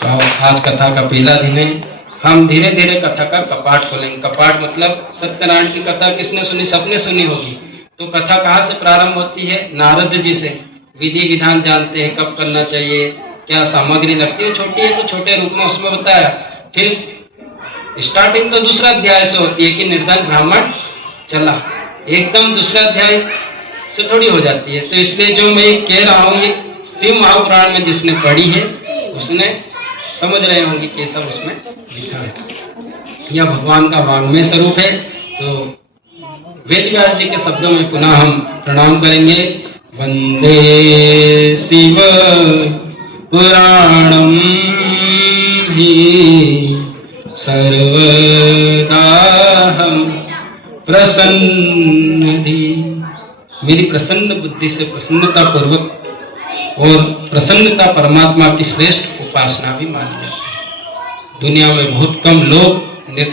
और आज कथा का पहला दिन है। हम धीरे धीरे कथा का कपाट खोलेंगे। कपाट मतलब सत्यनारायण की कथा किसने सुनी? सबने सुनी होगी। तो कथा कहाँ से प्रारंभ होती है? नारद जी से। विधि विधान जानते हैं, कब करना चाहिए, क्या सामग्री लगती है। छोटी है तो छोटे रूप में उसमें बताया। फिर स्टार्टिंग तो दूसरा अध्याय से होती है कि निर्धन ब्राह्मण चला, एकदम दूसरा अध्याय से थोड़ी हो जाती है। तो इसलिए जो मैं कह रहा हूँ ये शिव महापुराण में जिसने पढ़ी है उसने समझ रहे होंगे कि सब उसमें लिखा है। यह भगवान का वाङ्मय स्वरूप है। तो वेद व्यास जी के शब्दों में पुनः हम प्रणाम करेंगे। वंदे शिव पुराणम ही सर्वदाहम प्रसन्नधि। मेरी प्रसन्न बुद्धि से प्रसन्नता पूर्वक और प्रसन्नता परमात्मा की श्रेष्ठ उपासना भी मानी जाती है। दुनिया में बहुत कम लोग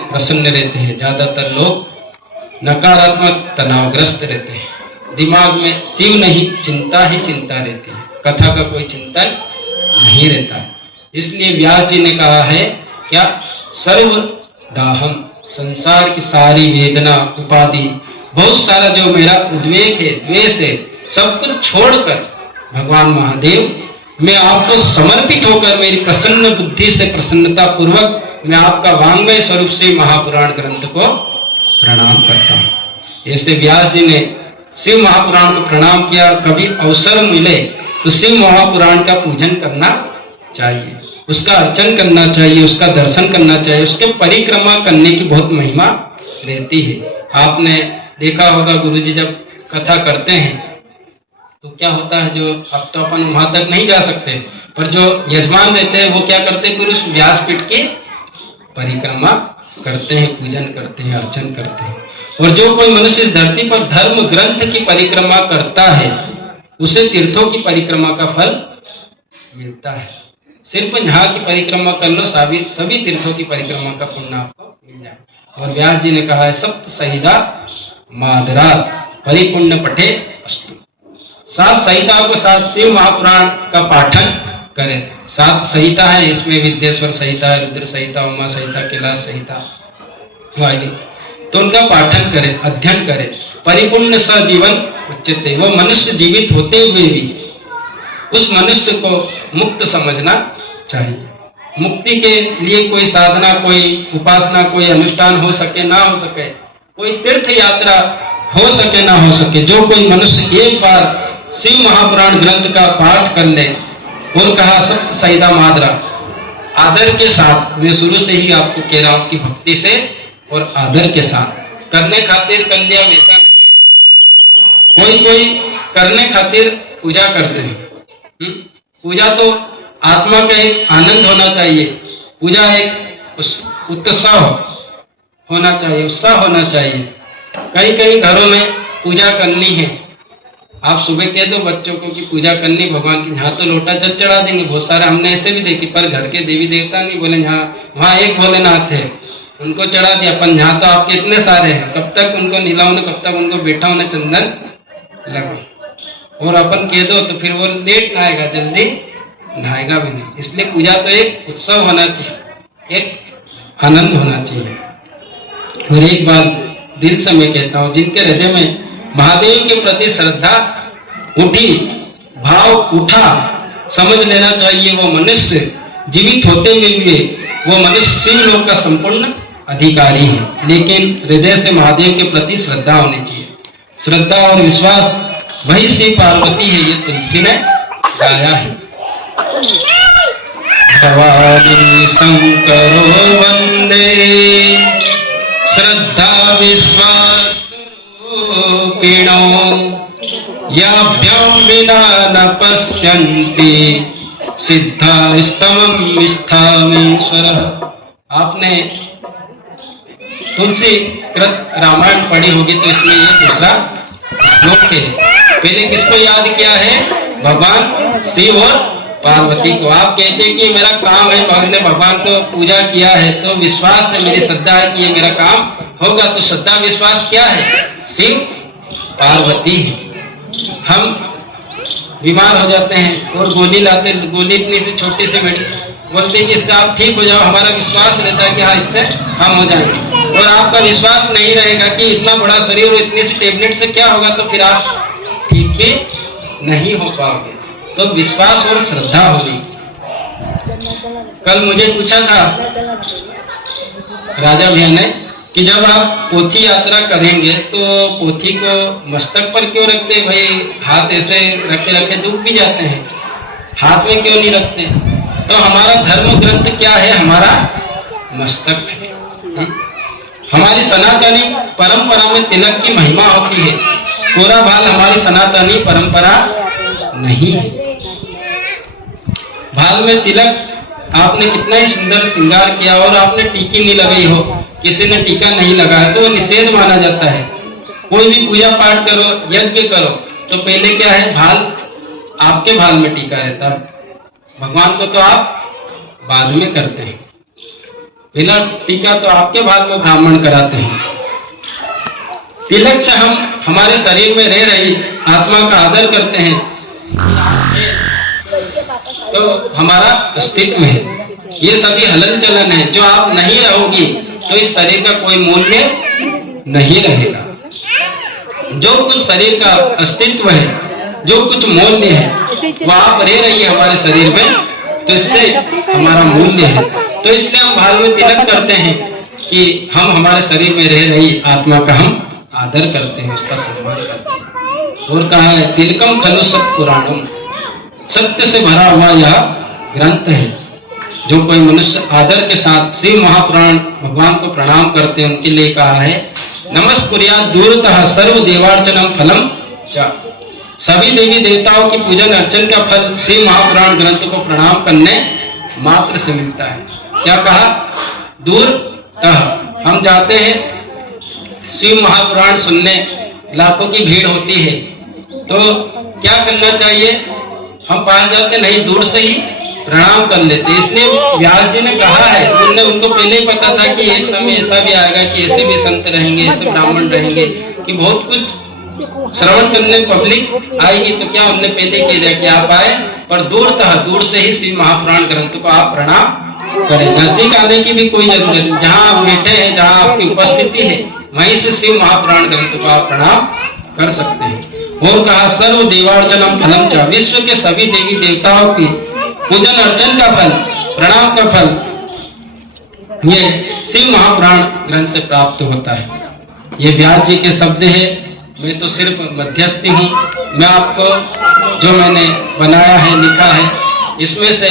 प्रसन्न रहते हैं। ज्यादातर लोग नकारात्मक तनावग्रस्त रहते हैं। दिमाग में शिव नहीं, चिंता ही चिंता रहती है। कथा का कोई चिंतन नहीं रहता है। इसलिए व्यास जी ने कहा है क्या? सर्व दाहम, संसार की सारी वेदना उपाधि, बहुत सारा जो मेरा उद्वेग है, द्वेष है, सब कुछ छोड़कर भगवान महादेव मैं आपको समर्पित होकर मेरी प्रसन्न बुद्धि से प्रसन्नता पूर्वक मैं आपका वाङ्मय स्वरूप से महापुराण ग्रंथ को प्रणाम करता हूँ। ऐसे व्यास जी ने शिव महापुराण को प्रणाम किया। कभी अवसर मिले तो शिव महापुराण का पूजन करना चाहिए, उसका अर्चन करना चाहिए, उसका दर्शन करना चाहिए। उसके परिक्रमा करने की बहुत महिमा रहती है। आपने देखा होगा गुरुजी जब कथा करते हैं तो क्या होता है, जो अब तो अपन वहां तक नहीं जा सकते, पर जो यजमान रहते हैं वो क्या करते हैं? पुरुष व्यासपीठ की परिक्रमा करते हैं, पूजन करते हैं, अर्चन करते हैं। और जो कोई मनुष्य इस धरती पर धर्म ग्रंथ की परिक्रमा करता है उसे तीर्थों की परिक्रमा का फल मिलता है। सिर्फ यहाँ की परिक्रमा कर लो, सभी तीर्थों की परिक्रमा का पुण्य आपको मिल जाए। और व्यास जी ने कहा है सप्त संहिता मादरात परिपुण्य पठे अस्तु। 7 संहिताओं के साथ शिव महापुराण का पाठन करें। 7 संहिता है, इसमें विद्येश्वर संहिता, रुद्र संहिता, उमा संहिता, कैलाश संहिता, वायु, तो उनका पाठन करें, अध्ययन करें। परिपूर्ण सजीवन उच्चते, वो मनुष्य जीवित होते हुए भी उस मनुष्य को मुक्त समझना चाहिए। मुक्ति के लिए कोई साधना, कोई उपासना, कोई अनुष्ठान हो सके ना हो सके, कोई तीर्थ यात्रा हो सके ना हो सके, जो कोई मनुष्य एक बार शिव महापुराण ग्रंथ का पाठ कर ले और कहा सप्त संहिता मादरा आदर के साथ, मैं शुरू से ही आपको कह रहा हूं कि भक्ति से और आदर के साथ करने खातिर कर लिया वैसा नहीं। कोई करने खातिर पूजा करते हैं। पूजा तो आत्मा का एक आनंद होना चाहिए, पूजा एक उत्साह होना चाहिए, उत्साह होना चाहिए। कई कई घरों में पूजा करनी है, आप सुबह कह दो बच्चों को कि पूजा करनी भगवान की, यहाँ तो लोटा जल चढ़ा देंगे। बहुत सारे हमने ऐसे भी देखे, पर घर के देवी देवता नहीं बोले यहाँ, वहाँ एक भोलेनाथ है उनको चढ़ा दिया। अपन यहाँ तो आपके इतने सारे हैं, कब तक उनको नीलाओ, कब तक उनको बैठा होने चंदन लगो। और अपन कह दो तो फिर वो लेट नहाएगा, जल्दी नहाएगा भी नहीं। इसलिए पूजा तो एक उत्सव होना चाहिए, एक आनंद होना चाहिए। और एक बात दिल से मैं कहता हूँ, जिनके हृदय में महादेव के प्रति श्रद्धा उठी, भाव उठा, समझ लेना चाहिए वो मनुष्य जीवित होते हुए भी वो मनुष्य शिव लोक का संपूर्ण अधिकारी है। लेकिन हृदय से महादेव के प्रति श्रद्धा होनी चाहिए। श्रद्धा और विश्वास वही शिव पार्वती है, ये तुलसी ने गाया है। भवानी शंकरो वंदे श्रद्धा विश्वास याभ्यां विना न पश्यन्ति सिद्धास्तमं स्थामेश्वरः। आपने तुलसी कृत रामायण पढ़ी होगी तो इसमें ये दूसरा श्लोक है। पहले किसको याद किया है? भगवान शिव और पार्वती को। आप कहते हैं कि मेरा काम है, मैंने भगवान को पूजा किया है तो विश्वास है, मेरी श्रद्धा है कि ये मेरा काम होगा। तो श्रद्धा विश्वास क्या है? शिव पार्वती है। हम बीमार हो जाते हैं और गोली लाते, गोली इतनी सी छोटी सी बोलते हैं कि इससे आप ठीक हो जाओ, हमारा विश्वास रहता है कि हाँ इससे हम हो जाएंगे। और आपका विश्वास नहीं रहेगा कि इतना बड़ा शरीर और इतनी सी टेबलेट से क्या होगा, तो फिर आप ठीक भी नहीं हो पाओगे। तो विश्वास और श्रद्धा होगी। कल मुझे पूछा था राजा भैया ने कि जब आप पोथी यात्रा करेंगे तो पोथी को मस्तक पर क्यों रखते भाई, हाथ ऐसे रखे रखे डूब भी जाते हैं, हाथ में क्यों नहीं रखते? तो हमारा धर्म ग्रंथ क्या है? हमारा मस्तक है। हमारी सनातनी परंपरा में तिलक की महिमा होती है। कोरा भाल हमारी सनातनी परंपरा नहीं है। भाल में तिलक आपने कितना ही सुंदर श्रृंगार किया और आपने टीकी नहीं लगाई हो, किसी ने टीका नहीं लगाया, तो वो निषेध माना जाता है। कोई भी पूजा पाठ करो, यज्ञ करो, तो पहले क्या है, भाल आपके भाल में टीका रहता है। भगवान को तो आप बाद में करते हैं, बिना टीका तो आपके भाल में ब्राह्मण कराते हैं। तिलक से हम हमारे शरीर में रह रही आत्मा का आदर करते हैं, तो हमारा अस्तित्व है। ये सभी हलन चलन है। जो आप नहीं रहोगी तो इस शरीर का कोई मूल्य नहीं रहेगा। जो कुछ शरीर का अस्तित्व है, जो कुछ मूल्य है, वह आप रह रही है हमारे शरीर में, तो इससे हमारा मूल्य है। तो इसलिए हम भाल में तिलक करते हैं कि हम हमारे शरीर में रह रही आत्मा का हम आदर करते हैं, उसका सम्मान करते हैं। और कहा है तिलकम खलु सत पुराणम, सत्य से भरा हुआ यह ग्रंथ है। जो कोई मनुष्य आदर के साथ श्री महापुराण भगवान को प्रणाम करते हैं, उनके लिए कहा है नमस्कुर्या दूरतः सर्व देवार्चनम फलम च। सभी देवी देवताओं की पूजन अर्चन का फल श्री महापुराण ग्रंथ को प्रणाम करने मात्र से मिलता है। क्या कहा? दूरतः हम जाते हैं शिव महापुराण सुनने, लाखों की भीड़ होती है, तो क्या करना चाहिए? हम पास जाते नहीं, दूर से ही प्रणाम कर लेते। इसलिए व्यास जी ने कहा है, उनको पहले ही पता था कि एक समय ऐसा भी आएगा कि ऐसे भी संत रहेंगे, ऐसे ब्राह्मण रहेंगे कि बहुत कुछ श्रवण करने पब्लिक आएगी। तो क्या उनने पहले कह दिया कि आप आए, पर दूर से ही श्री महापुराण ग्रंथ को आप प्रणाम करें। नजदीक आने की भी कोई जरूरत नहीं। जहाँ आप बैठे हैं, जहाँ आपकी उपस्थिति है, वहीं से श्री महापुराण ग्रंथ को आप प्रणाम कर सकते हैं। और कहा सर्व देवार्चनम फलम च, विश्व के सभी देवी देवताओं की पूजन अर्चन का फल, प्रणाम का फल ये शिव महापुराण ग्रंथ से प्राप्त होता है। ये व्यास जी के शब्द है, मैं तो सिर्फ मध्यस्थी हूँ। मैं आपको जो मैंने बनाया है, लिखा है, इसमें से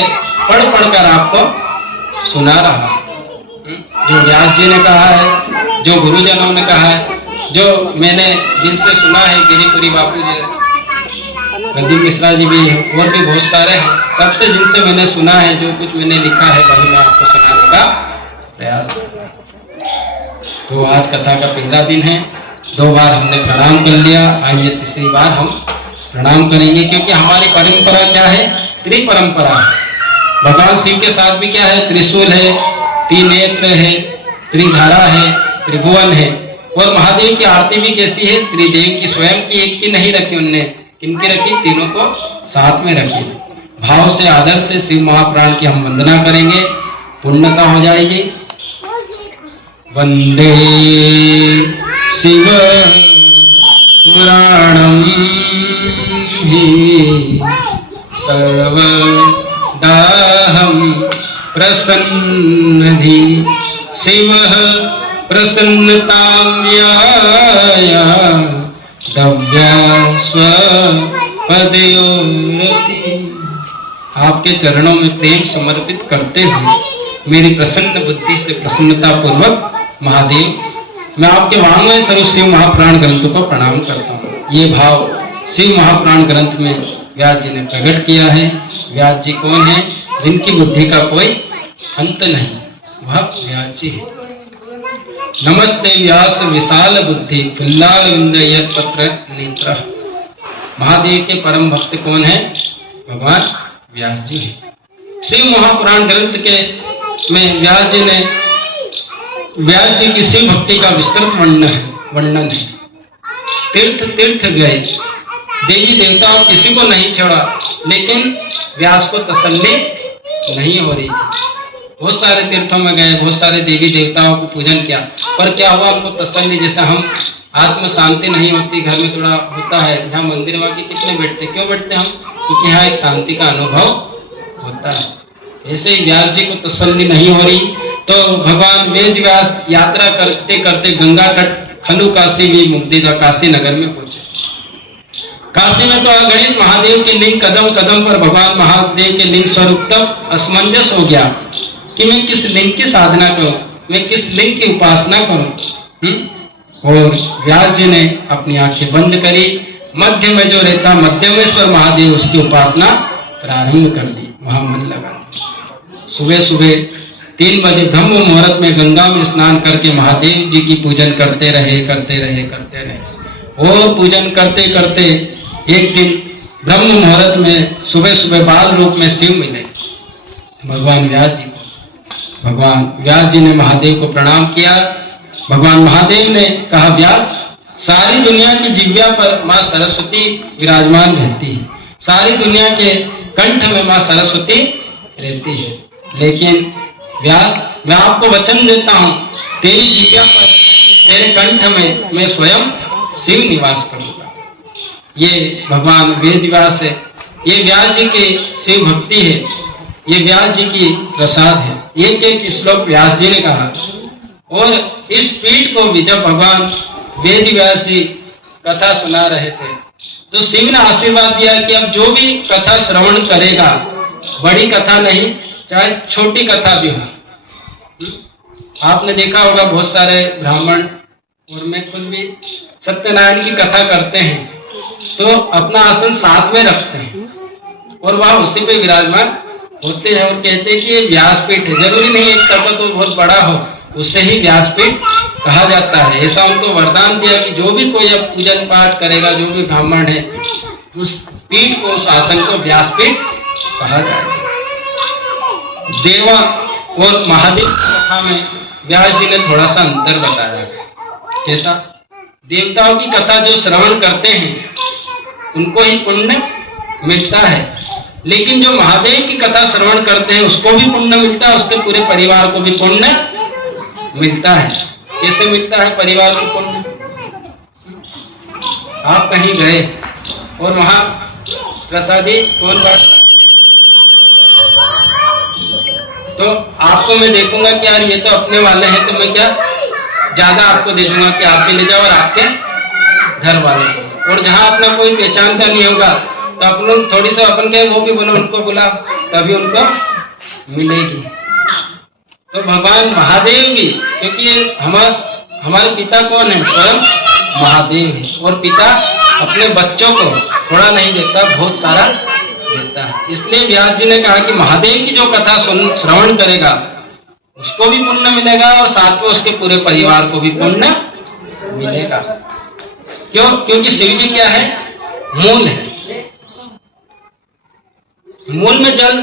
पढ़ कर आपको सुना रहा। जो व्यास जी ने कहा है, जो गुरुजनों ने कहा है, जो मैंने जिनसे सुना है, गिरिपुरी बापू जी, प्रदीप मिश्रा जी भी है, और भी बहुत सारे हैं। सबसे जिनसे मैंने सुना है, जो कुछ मैंने लिखा है, वही मैं आपको सुनाने का प्रयास करूंगा। तो आज कथा का पहला दिन है। 2 बार हमने प्रणाम कर लिया, आइए तीसरी बार हम प्रणाम करेंगे, क्योंकि हमारी परंपरा क्या है? त्रिपरंपरा है। भगवान शिव के साथ भी क्या है? त्रिशूल है, 3 नेत्र है, त्रिधारा है, त्रिभुवन है। और महादेव की आरती भी कैसी है? त्रिदेव की, स्वयं की एक की नहीं रखी उनने, किनकी रखी? तीनों को साथ में रखी। भाव से, आदर से शिव महापुराण की हम वंदना करेंगे, पूर्णता हो जाएगी। वंदे शिव पुराणम ही सर्वदाहं प्रसन्नधि शिवः प्रसन्नतां दव्यास्वपदयोरसि। आपके चरणों में प्रेम समर्पित करते हुए मेरी प्रसन्न बुद्धि से प्रसन्नता पूर्वक महादेव, मैं आपके वांग्मय स्वरूप शिव महापुराण ग्रंथ को प्रणाम करता हूँ। ये भाव शिव महापुराण ग्रंथ में व्यास जी ने प्रकट किया है। व्यास जी कौन है? जिनकी बुद्धि का कोई अंत नहीं, वह व्यास जी है। नमस्ते व्यास विशाल बुद्धि फुल्लारविंद पत्र नेत्र। महादेव के परम भक्त कौन है? भगवान व्यास जी है। शिव महापुराण ग्रंथ के में व्यास जी ने, व्यास जी की शिव भक्ति का विस्तृत वर्णन है। तीर्थ गए, देवी देवताओं किसी को नहीं छोड़ा, लेकिन व्यास को तसल्ली नहीं हो रही थी। बहुत सारे तीर्थों में गए, बहुत सारे देवी देवताओं को पूजन किया, पर क्या हुआ, हमको तसल्ली, जैसे हम आत्म शांति नहीं होती, घर में थोड़ा होता है, यहाँ मंदिर में आके कितने बैठते, क्यों बैठते हम, क्योंकि यहाँ एक शांति का अनुभव होता है। ऐसे ही व्यास जी को तसल्ली नहीं हो रही, तो भगवान वेद व्यास यात्रा करते करते गंगा तट खनु काशी में मुक्तिदा काशी नगर में पहुंचे। काशी में तो अगणित महादेव के लिंग, कदम कदम पर भगवान महादेव के लिंग स्वरूप तक असमंजस हो गया कि मैं किस लिंग की साधना करूं, मैं किस लिंग की उपासना करूं। और व्यास जी ने अपनी आंखें बंद करी, मध्य में जो रहता मध्यमेश्वर महादेव, उसकी उपासना प्रारंभ कर दी, वहां मन लगा। सुबह सुबह 3 बजे ब्रह्म मुहूर्त में गंगा में स्नान करके महादेव जी की पूजन करते रहे और पूजन करते करते एक दिन ब्रह्म मुहूर्त में सुबह सुबह बाल रूप में शिव मिले भगवान व्यास जी को। भगवान व्यास जी ने महादेव को प्रणाम किया। भगवान महादेव ने कहा, व्यास, सारी दुनिया की जिह्वा पर माँ सरस्वती विराजमान रहती है, सारी दुनिया के कंठ में माँ सरस्वती रहती है, लेकिन व्यास, मैं आपको वचन देता हूं, तेरी जिह्वा पर, तेरे कंठ में मैं स्वयं शिव निवास करूंगा। ये भगवान वेद व्यास है, ये व्यास जी की शिव भक्ति है, ये व्यास जी की प्रसाद है। एक एक श्लोक व्यास जी ने कहा। और इस पीठ को भी जब भगवान वेद व्यास जी कथा सुना रहे थे, तो शिव ने आशीर्वाद दिया कि अब जो भी कथा श्रवण करेगा, बड़ी कथा नहीं, चाहे छोटी कथा भी हो। आपने देखा होगा बहुत सारे ब्राह्मण, और मैं खुद भी सत्यनारायण की कथा करते हैं तो अपना आसन साथ में रखते हैं और वहां उसी पे विराजमान होते हैं और कहते हैं कि ये व्यासपीठ है। जरूरी नहीं एक तपत तो बहुत बड़ा हो, उससे ही व्यासपीठ कहा जाता है। ऐसा उनको वरदान दिया कि जो भी कोई अब पूजन पाठ करेगा, जो भी ब्राह्मण है, उस पीठ को, उस आसन को व्यासपीठ कहा जाएगा। देवा और महादेव की कथा में व्यास जी ने थोड़ा सा अंतर बताया। कैसा? देवताओं की कथा जो श्रवण करते हैं उनको ही पुण्य मिलता है, लेकिन जो महादेव की कथा श्रवण करते हैं उसको भी पुण्य मिलता है, उसके पूरे परिवार को भी पुण्य मिलता है। कैसे मिलता है परिवार को पुण्य? आप कहीं गए और वहां प्रसादी कौन बांट, तो आपको मैं देखूंगा कि यार ये तो अपने वाले हैं, तो मैं क्या ज्यादा आपको दे दूंगा कि आप भी ले जाओ और आपके घर वाले को। और जहां अपना कोई पहचान का नहीं होगा तो अपन थोड़ी सा अपन के वो भी बोलो, उनको बुला, तभी उनको मिलेगी। तो भगवान महादेव भी, क्योंकि हमारे पिता कौन है? स्वयं महादेव है। और पिता अपने बच्चों को थोड़ा नहीं देता, बहुत सारा देता है। इसलिए व्यास जी ने कहा कि महादेव की जो कथा श्रवण करेगा उसको भी पुण्य मिलेगा और साथ में उसके पूरे परिवार को भी पुण्य मिलेगा। क्यों? क्योंकि शिव जी क्या है? मूल है। मूल में जल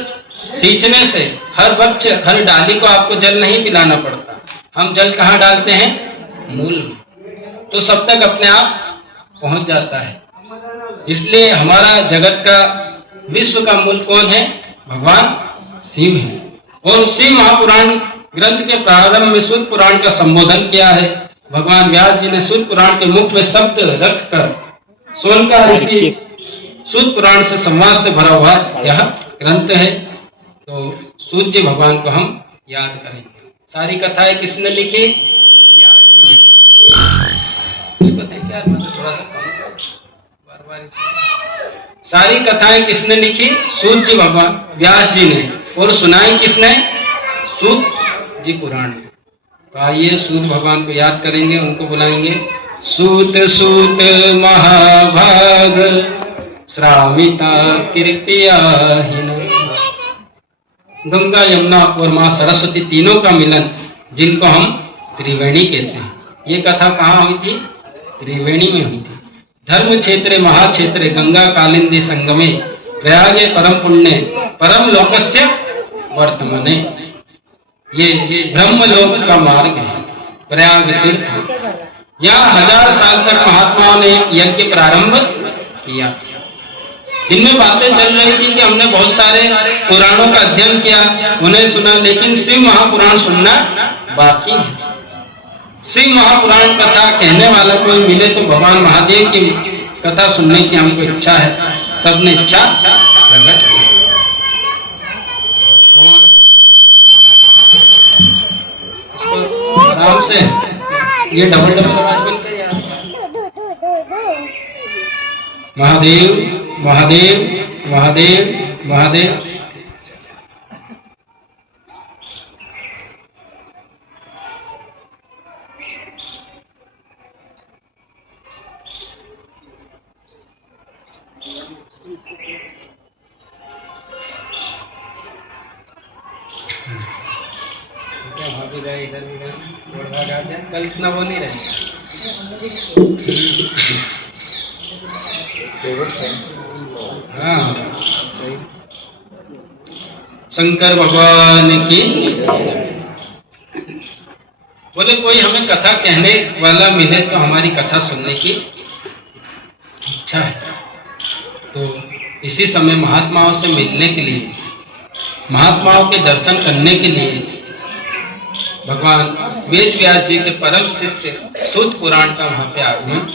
सींचने से हर वृक्ष, हर डाली को आपको जल नहीं पिलाना पड़ता। हम जल कहाँ डालते हैं? मूल में, तो सब तक अपने आप पहुंच जाता है। इसलिए हमारा जगत का, विश्व का मूल कौन है? भगवान शिव है। और शिव महापुराण ग्रंथ के प्रारंभ में सूत पुराण का संबोधन किया है। भगवान व्यास जी ने सूत पुराण के मुख में शब्द रखकर सोन का ऋषि सूत पुराण से संवाद से भरा हुआ यह ग्रंथ है। तो सूत जी भगवान को हम याद करेंगे। सारी कथाएं किसने लिखी? व्यास जी ने। इसको देखिए थोड़ा सा बार सारी कथाएं किसने लिखी? सूत जी भगवान व्यास जी ने। और सुनाई किसने? सूत जी पुराण में। तो आइए सूत भगवान को याद करेंगे, उनको बुलाएंगे। सूत सूत महाभाग श्राविता कृपयाहीन। गंगा यमुना और मां सरस्वती तीनों का मिलन, जिनको हम त्रिवेणी कहते हैं। ये कथा कहाँ हुई थी? त्रिवेणी में हुई थी। धर्म क्षेत्रे महाक्षेत्रे गंगा कालिंदी संगमे प्रयागे परम पुण्य परम लोकस्य वर्तमने। ये ब्रह्मलोक का मार्ग है, प्रयाग तीर्थ। यहाँ 1000 साल तक महात्माओं ने यज्ञ प्रारंभ किया। इनमें बातें चल रही थी कि हमने बहुत सारे पुराणों का अध्ययन किया, उन्हें सुना, लेकिन शिव महापुराण सुनना बाकी है। शिव महापुराण कथा कहने वाला कोई मिले तो भगवान महादेव की कथा सुनने की हमको इच्छा है। सबने इच्छा प्रकट की। आराम से ये डबल आवाज बनता है। महादेव महादेव महादेव महादेव। वहां भी गए, इधर भी गए, भाग आ जाए, कल इतना वो नहीं रहे। हाँ, शंकर भगवान की। बोले कोई हमें कथा कहने वाला मिले तो हमारी कथा सुनने की इच्छा है। तो इसी समय महात्माओं से मिलने के लिए, महात्माओं के दर्शन करने के लिए भगवान वेद व्यास जी के परम शिष्य सूत पुराण का वहां पे आगमन,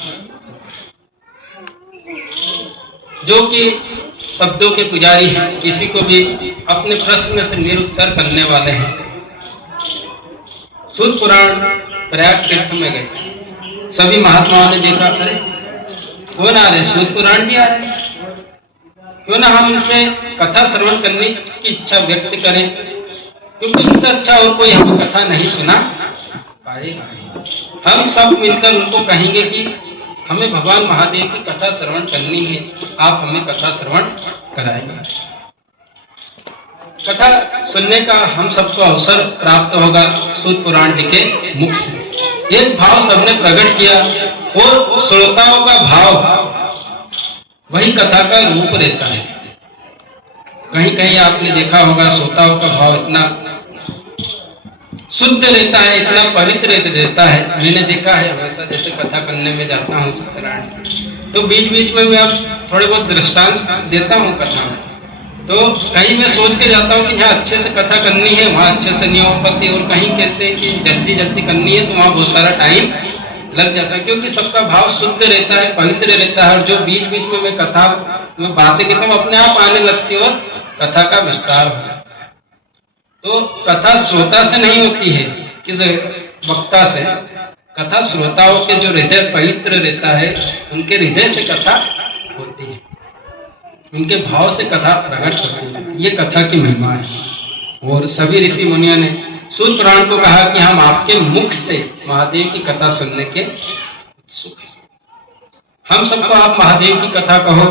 जो कि शब्दों के पुजारी हैं, किसी को भी अपने प्रश्न से निरुत्तर करने वाले हैं। सूत पुराण प्रयाग तीर्थ में गए, सभी महात्माओं ने देखा, अरे कौन आ रहे? सूत पुराण जी आ रहे हैं, क्यों ना हम इनसे कथा श्रवण करने की इच्छा व्यक्त करें, क्योंकि इससे अच्छा और कोई हमें कथा नहीं सुना पाएगा। हम सब मिलकर उनको कहेंगे कि हमें भगवान महादेव की कथा श्रवण करनी है, आप हमें कथा श्रवण कराएंगे। कथा सुनने का हम सबको अवसर प्राप्त होगा सूत पुराण जी के मुख से। एक भाव सबने प्रकट किया और श्रोताओं का भाव वही कथा का रूप रहता है। कहीं कहीं आपने देखा होगा श्रोताओं का भाव इतना शुद्ध रहता है, इतना पवित्र रहता है। मैंने देखा है हमेशा, जैसे कथा करने में जाता हूँ सत्यनारायण, तो बीच बीच में मैं अब थोड़े बहुत दृष्टांत देता हूँ कथा में। तो कहीं मैं सोच के जाता हूँ कि यहाँ अच्छे से कथा करनी है, वहाँ अच्छे से नहीं हो पाती, और कहीं कहते हैं कि जल्दी जल्दी करनी है, तो वहाँ बहुत सारा टाइम लग जाता है, क्योंकि सबका भाव शुद्ध रहता है, पवित्र रहता है। और जो बीच बीच में मैं कथा में बातें कहता हूँ अपने आप आने लगती है और कथा का विस्तार हो। तो कथा श्रोता से नहीं होती है, किस वक्ता से। कथा श्रोताओं के जो हृदय पवित्र रहता है, उनके हृदय से कथा होती है, उनके भाव से कथा प्रकट होती है। ये कथा की महिमा है। और सभी ऋषि मुनियों ने सूत पुराण को कहा कि हम आपके मुख से महादेव की कथा सुनने के उत्सुक हैं। हम सबको आप महादेव की कथा कहो।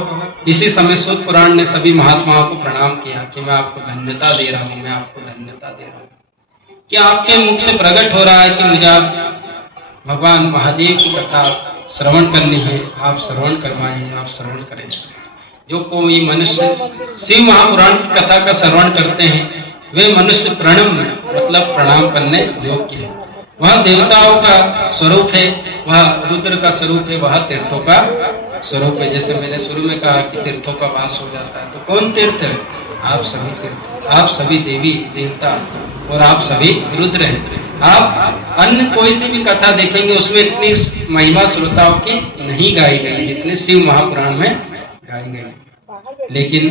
इसी समय सूत पुराण ने सभी महात्माओं को प्रणाम किया कि मैं आपको धन्यता दे रहा हूं, मैं आपको धन्यता दे रहा हूं कि आपके मुख से प्रकट हो रहा है कि मुझे आप भगवान महादेव की कथा श्रवण करनी है। आप श्रवण करवाइए, आप श्रवण करें। जो कोई मनुष्य शिव महापुराण की कथा का श्रवण करते हैं, वे मनुष्य प्रणम मतलब प्रणाम करने योग्य है। वह देवताओं का स्वरूप है, वह रुद्र का स्वरूप है, वह तीर्थों का स्वरूप है। जैसे मैंने शुरू में कहा कि तीर्थों का वास हो जाता है, तो कौन तीर्थ है? आप सभी तीर्थ, आप सभी देवी देवता और आप सभी रुद्र हैं। आप अन्य कोई सी भी कथा देखेंगे उसमें इतनी महिमा श्रोताओं की नहीं गाई गई जितने शिव महापुराण में गाई गई। लेकिन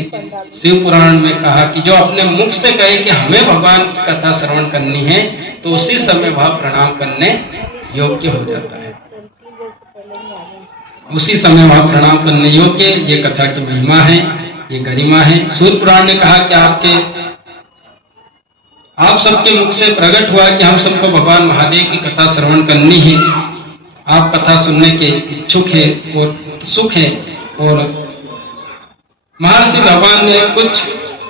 शिव पुराण में कहा कि जो अपने मुख से कहे कि हमें भगवान की कथा श्रवण करनी है, तो उसी समय वह प्रणाम करने योग्य हो जाता है, उसी समय वह प्रणाम करने योग्य। ये कथा की महिमा है, ये गरिमा है। सूत पुराण ने कहा कि आप सबके मुख से प्रकट हुआ कि हम सबको भगवान महादेव की कथा श्रवण करनी है। आप कथा सुनने के इच्छुक है और सुख है। और महर्षि भगवान ने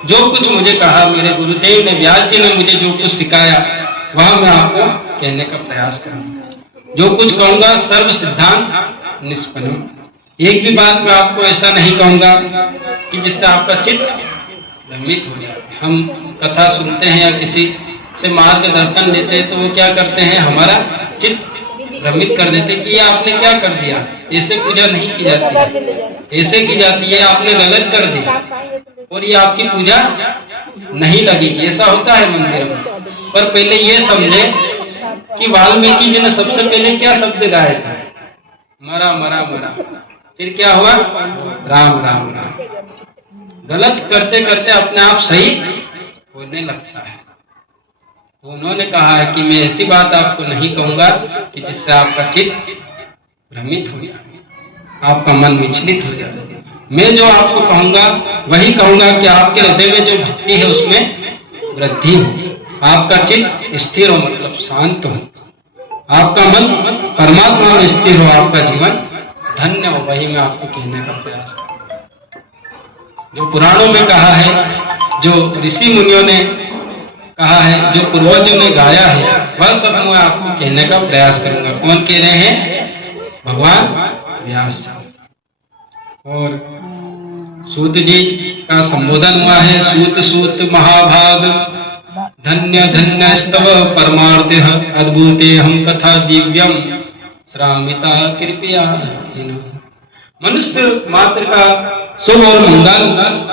जो कुछ मुझे कहा, मेरे गुरुदेव ने व्यास जी ने मुझे जो कुछ सिखाया, वह मैं आपको कहने का प्रयास करूंगा। जो कुछ कहूंगा सर्व सिद्धांत निष्पन्न। एक भी बात मैं आपको ऐसा नहीं कहूंगा कि जिससे आपका चित्त भ्रमित हो जाए। हम कथा सुनते हैं या किसी से मार्गदर्शन लेते हैं तो वो क्या करते हैं, हमारा चित्त भ्रमित कर देते कि ये आपने क्या कर दिया, ऐसे पूजा नहीं की जाती है, ऐसे की जाती है, आपने गलत कर दिया और ये आपकी पूजा नहीं लगेगी। ऐसा होता है मंदिर में। पर पहले ये समझे कि वाल्मीकि जी ने सबसे पहले क्या शब्द गाए थे, मरा मरा मरा, फिर क्या हुआ, राम राम राम। गलत करते करते अपने आप सही होने लगता है। तो उन्होंने कहा है कि मैं ऐसी बात आपको नहीं कहूंगा कि जिससे आपका चित्त भ्रमित हो जाए, आपका मन विचलित हो जाए। मैं जो आपको कहूंगा वही कहूंगा कि आपके हृदय में जो भक्ति है उसमें वृद्धि हो, आपका चित्त स्थिर हो, मतलब शांत हो, आपका मन परमात्मा में स्थिर हो, आपका जीवन धन्य हो। वही मैं आपको कहने का प्रयास करूंगा। जो पुराणों में कहा है, जो ऋषि मुनियों ने कहा है, जो पूर्वजों ने गाया है, वह सब मैं आपको कहने का प्रयास करूंगा। कौन कह रहे हैं, भगवान व्यास जी। और सूत जी का संबोधन हुआ है, सूत सूत महाभाग धन्य धन्य स्तव परमार्थ अद्भुते हम कथा दिव्यम श्रामिता कृपया। मनुष्य मात्र का शुभ और मंगल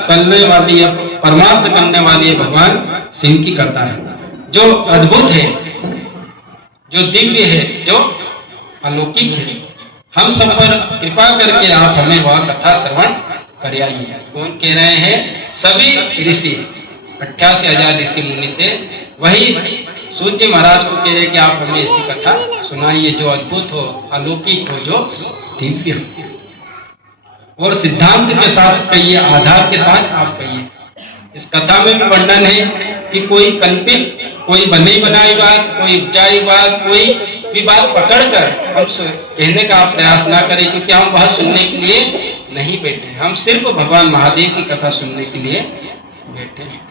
करने वाली, परमार्थ करने वाली भगवान सिंह की कथा है, जो अद्भुत है, जो दिव्य है, जो अलौकिक है। हम सब पर कृपा करके आप हमें वह कथा श्रवण कराइए। कौन कह रहे हैं, सभी ऋषि, 88,000 ऋषि मुनि थे, वही सूत जी महाराज को कह रहे कि आप हमें ऐसी कथा सुनाइए जो अद्भुत हो, अलौकिक हो, जो दिव्य हो, और सिद्धांत के साथ कहिए, आधार के साथ आप कहिए। इस कथा में भी वर्णन है कि कोई कल्पित, कोई बनी बनाई बात, कोई उपचारी बात, कोई भी बात पकड़कर हम कहने का प्रयास ना करें, क्योंकि हम वह सुनने के लिए नहीं बैठे, हम सिर्फ भगवान महादेव की कथा सुनने के लिए बैठे हैं।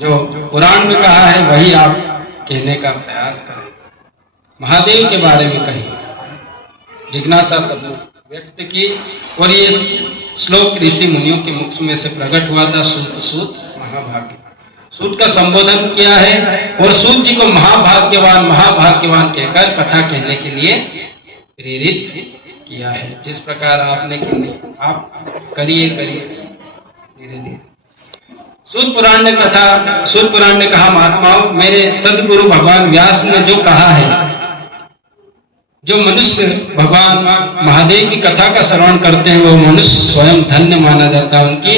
जो पुराण में कहा है वही आप कहने का प्रयास करें, महादेव के बारे में कहें, जिज्ञासा सब व्यक्त की। और ये श्लोक ऋषि मुनियों के मुख में से प्रकट हुआ था, सूत सूत महाभाग्य। सूत का संबोधन किया है और सूत जी को महाभाग्यवान महाभाग्यवान कहकर कथा कहने के लिए प्रेरित किया है। जिस प्रकार आपने कहने, आप करिए करिए धीरे धीरे। सूत पुराण ने कहा, महात्माओं, मेरे सदगुरु भगवान व्यास ने जो कहा है, जो मनुष्य भगवान महादेव की कथा का श्रवण करते हैं वो मनुष्य स्वयं धन्य माना जाता है, उनकी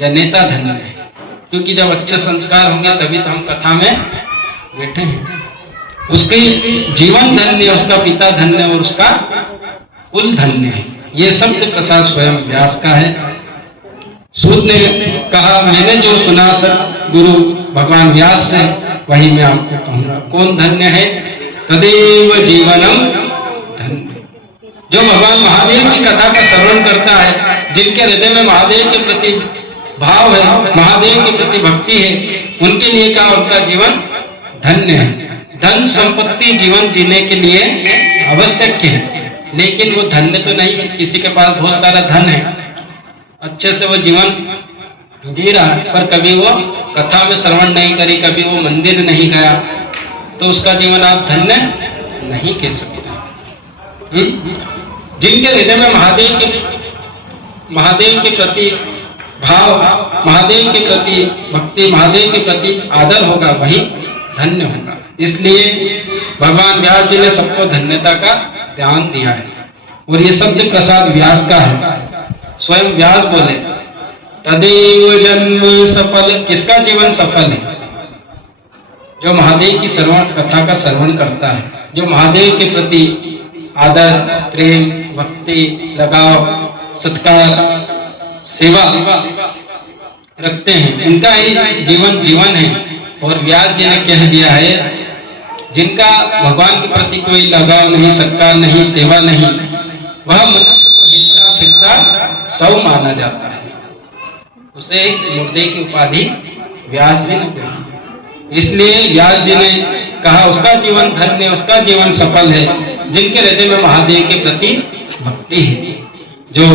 जनेता धन्य है। क्योंकि जब अच्छे संस्कार होंगे तभी तो हम कथा में बैठे हैं। उसकी जीवन धन्य, उसका पिता धन्य और उसका कुल धन्य है। ये शब्द प्रसाद स्वयं व्यास का है। सूत ने कहा, मैंने जो सुना सर गुरु भगवान व्यास से वही मैं आपको कहूंगा। कौन धन्य है, तदेव जीवनम धन्य। जो भगवान महादेव की कथा का श्रवण करता है, जिनके हृदय में महादेव के प्रति भाव है, महादेव के प्रति भक्ति है, उनके लिए का उनका जीवन धन्य है। धन संपत्ति जीवन जीने के लिए आवश्यक है, लेकिन वो धन्य तो नहीं है। किसी के पास बहुत सारा धन है, अच्छे से वो जीवन जी रहा है, पर कभी वो कथा में श्रवण नहीं करी, कभी वो मंदिर नहीं गया, तो उसका जीवन आप धन्य नहीं कह सकते। जिनके हृदय में महादेव के प्रति भाव, महादेव के प्रति भक्ति, महादेव के प्रति आदर होगा, वही धन्य होगा। इसलिए भगवान व्यास जी ने सबको धन्यता का ध्यान दिया है। और ये शब्द प्रसाद व्यास का है, स्वयं व्यास बोले, तदेव जन्म सफल। किसका जीवन सफल है, जो महादेव की श्रवण कथा का श्रवण करता है, जो महादेव के प्रति आदर, प्रेम, भक्ति, लगाव, सत्कार, सेवा रखते हैं, उनका ही जीवन है। और व्यास जी ने कह दिया है, जिनका भगवान के प्रति कोई लगाव नहीं, सत्कार नहीं, सेवा नहीं, वह मनुष्य को हिलता फिरता सौ माना जाता है। उसे मुर्दे की उपाधि व्यास जी ने दी। इसलिए व्यास जी ने कहा, उसका जीवन धन्य, उसका जीवन सफल है, जिनके हृदय में महादेव के प्रति भक्ति है। जो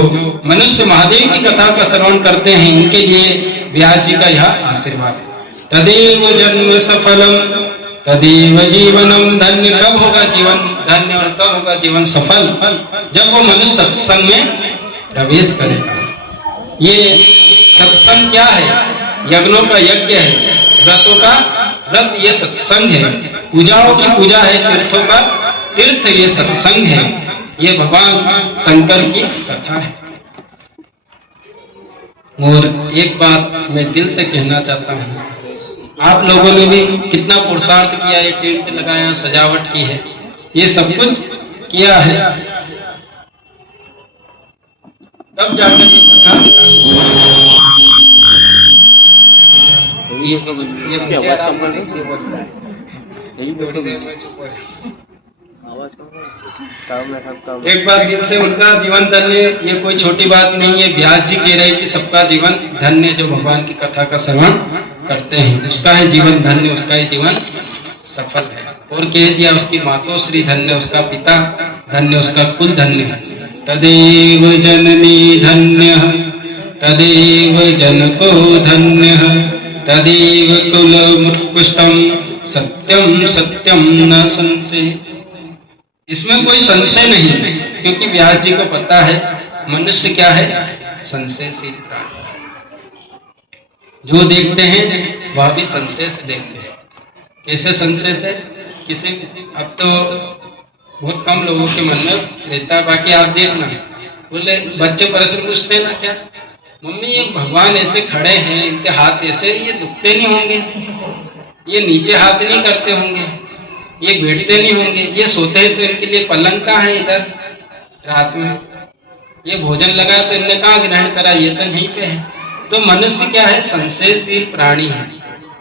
मनुष्य महादेव की कथा का श्रवण करते हैं, उनके लिए व्यास जी का यह आशीर्वाद है। तदेव जन्म सफलम तदेव जीवनम। धन्य कब होगा जीवन धन्य और तब होगा जीवन सफल जब वो मनुष्य सत्संग में प्रवेश करेगा। ये सत्संग क्या है? यज्ञों का यज्ञ है, व्रतों का व्रत ये सत्संग है, पूजाओं की पूजा है, तीर्थों का तीर्थ ये सत्संग है। ये भगवान शंकर की कथा है। और एक बात मैं दिल से कहना चाहता हूँ, आप लोगों ने भी कितना पुरुषार्थ किया, ये टेंट लगाया, सजावट की है, ये सब कुछ किया है, तब जाकर ये कथा एक बार दिल से उनका जीवन धन्य, ये कोई छोटी बात नहीं है। व्यास जी कह रहे कि सबका जीवन धन्य जो भगवान की कथा का श्रवण करते हैं, उसका है जीवन धन्य, उसका ही जीवन सफल है। और कह दिया उसकी मातोश्री धन्य, उसका पिता धन्य, उसका कुल धन्य है। तदेव जननी धन्य, तदेव जनको धन्य, तदेव कुलमुत्कृष्टम सत्यम सत्यम न संशय। इसमें कोई संशय नहीं, क्योंकि व्यास जी को पता है मनुष्य क्या है, संशयशील प्राणी। जो देखते हैं वह भी संशय से देखते हैं। कैसे संशय से? किसी अब तो बहुत कम लोगों के मन में रहता है, बाकी आप देखना, बोले बच्चे प्रश्न पूछते हैं ना, क्या मम्मी ये भगवान ऐसे खड़े हैं, इनके हाथ ऐसे, ये दुखते नहीं होंगे, ये नीचे हाथ नहीं करते होंगे, ये बैठते नहीं होंगे, ये सोते हैं तो इनके लिए पलंग कहाँ है इधर रात में, ये भोजन लगा तो इनने कहाँ ग्रहण करा, ये तो नहीं पे है। तो मनुष्य क्या है, संशयशील प्राणी है,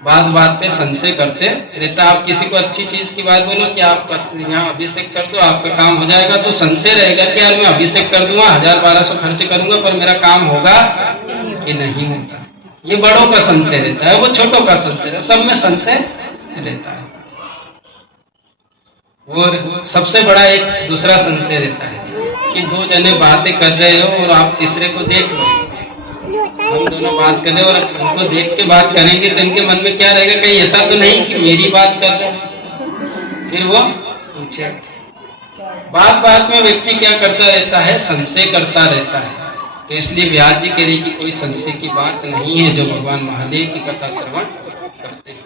बात बात पे संशय करते रहता। आप किसी को अच्छी चीज की बात बोलो कि आप यहाँ अभिषेक कर दो आपका काम हो जाएगा, तो संशय रहेगा कि यार मैं अभिषेक कर दूंगा, 1000-1200 खर्च करूंगा, पर मेरा काम होगा कि नहीं होगा। ये बड़ों का संशय रहता है, वो छोटों का संशय है, सब में संशय रहता है। और सबसे बड़ा एक दूसरा संशय रहता है कि दो जने बातें कर रहे हो और आप तीसरे को देख लो, हम दोनों बात कर रहे हैं और उनको देख के बात करेंगे तो इनके मन में क्या रहेगा, कहीं ऐसा तो नहीं कि मेरी बात कर रहे हैं। फिर वो पूछे, बात बात में व्यक्ति क्या करता रहता है, संशय करता रहता है। तो इसलिए व्यास जी कह रहे कि कोई संशय की बात नहीं है जो भगवान महादेव की कथा श्रवण करते हैं।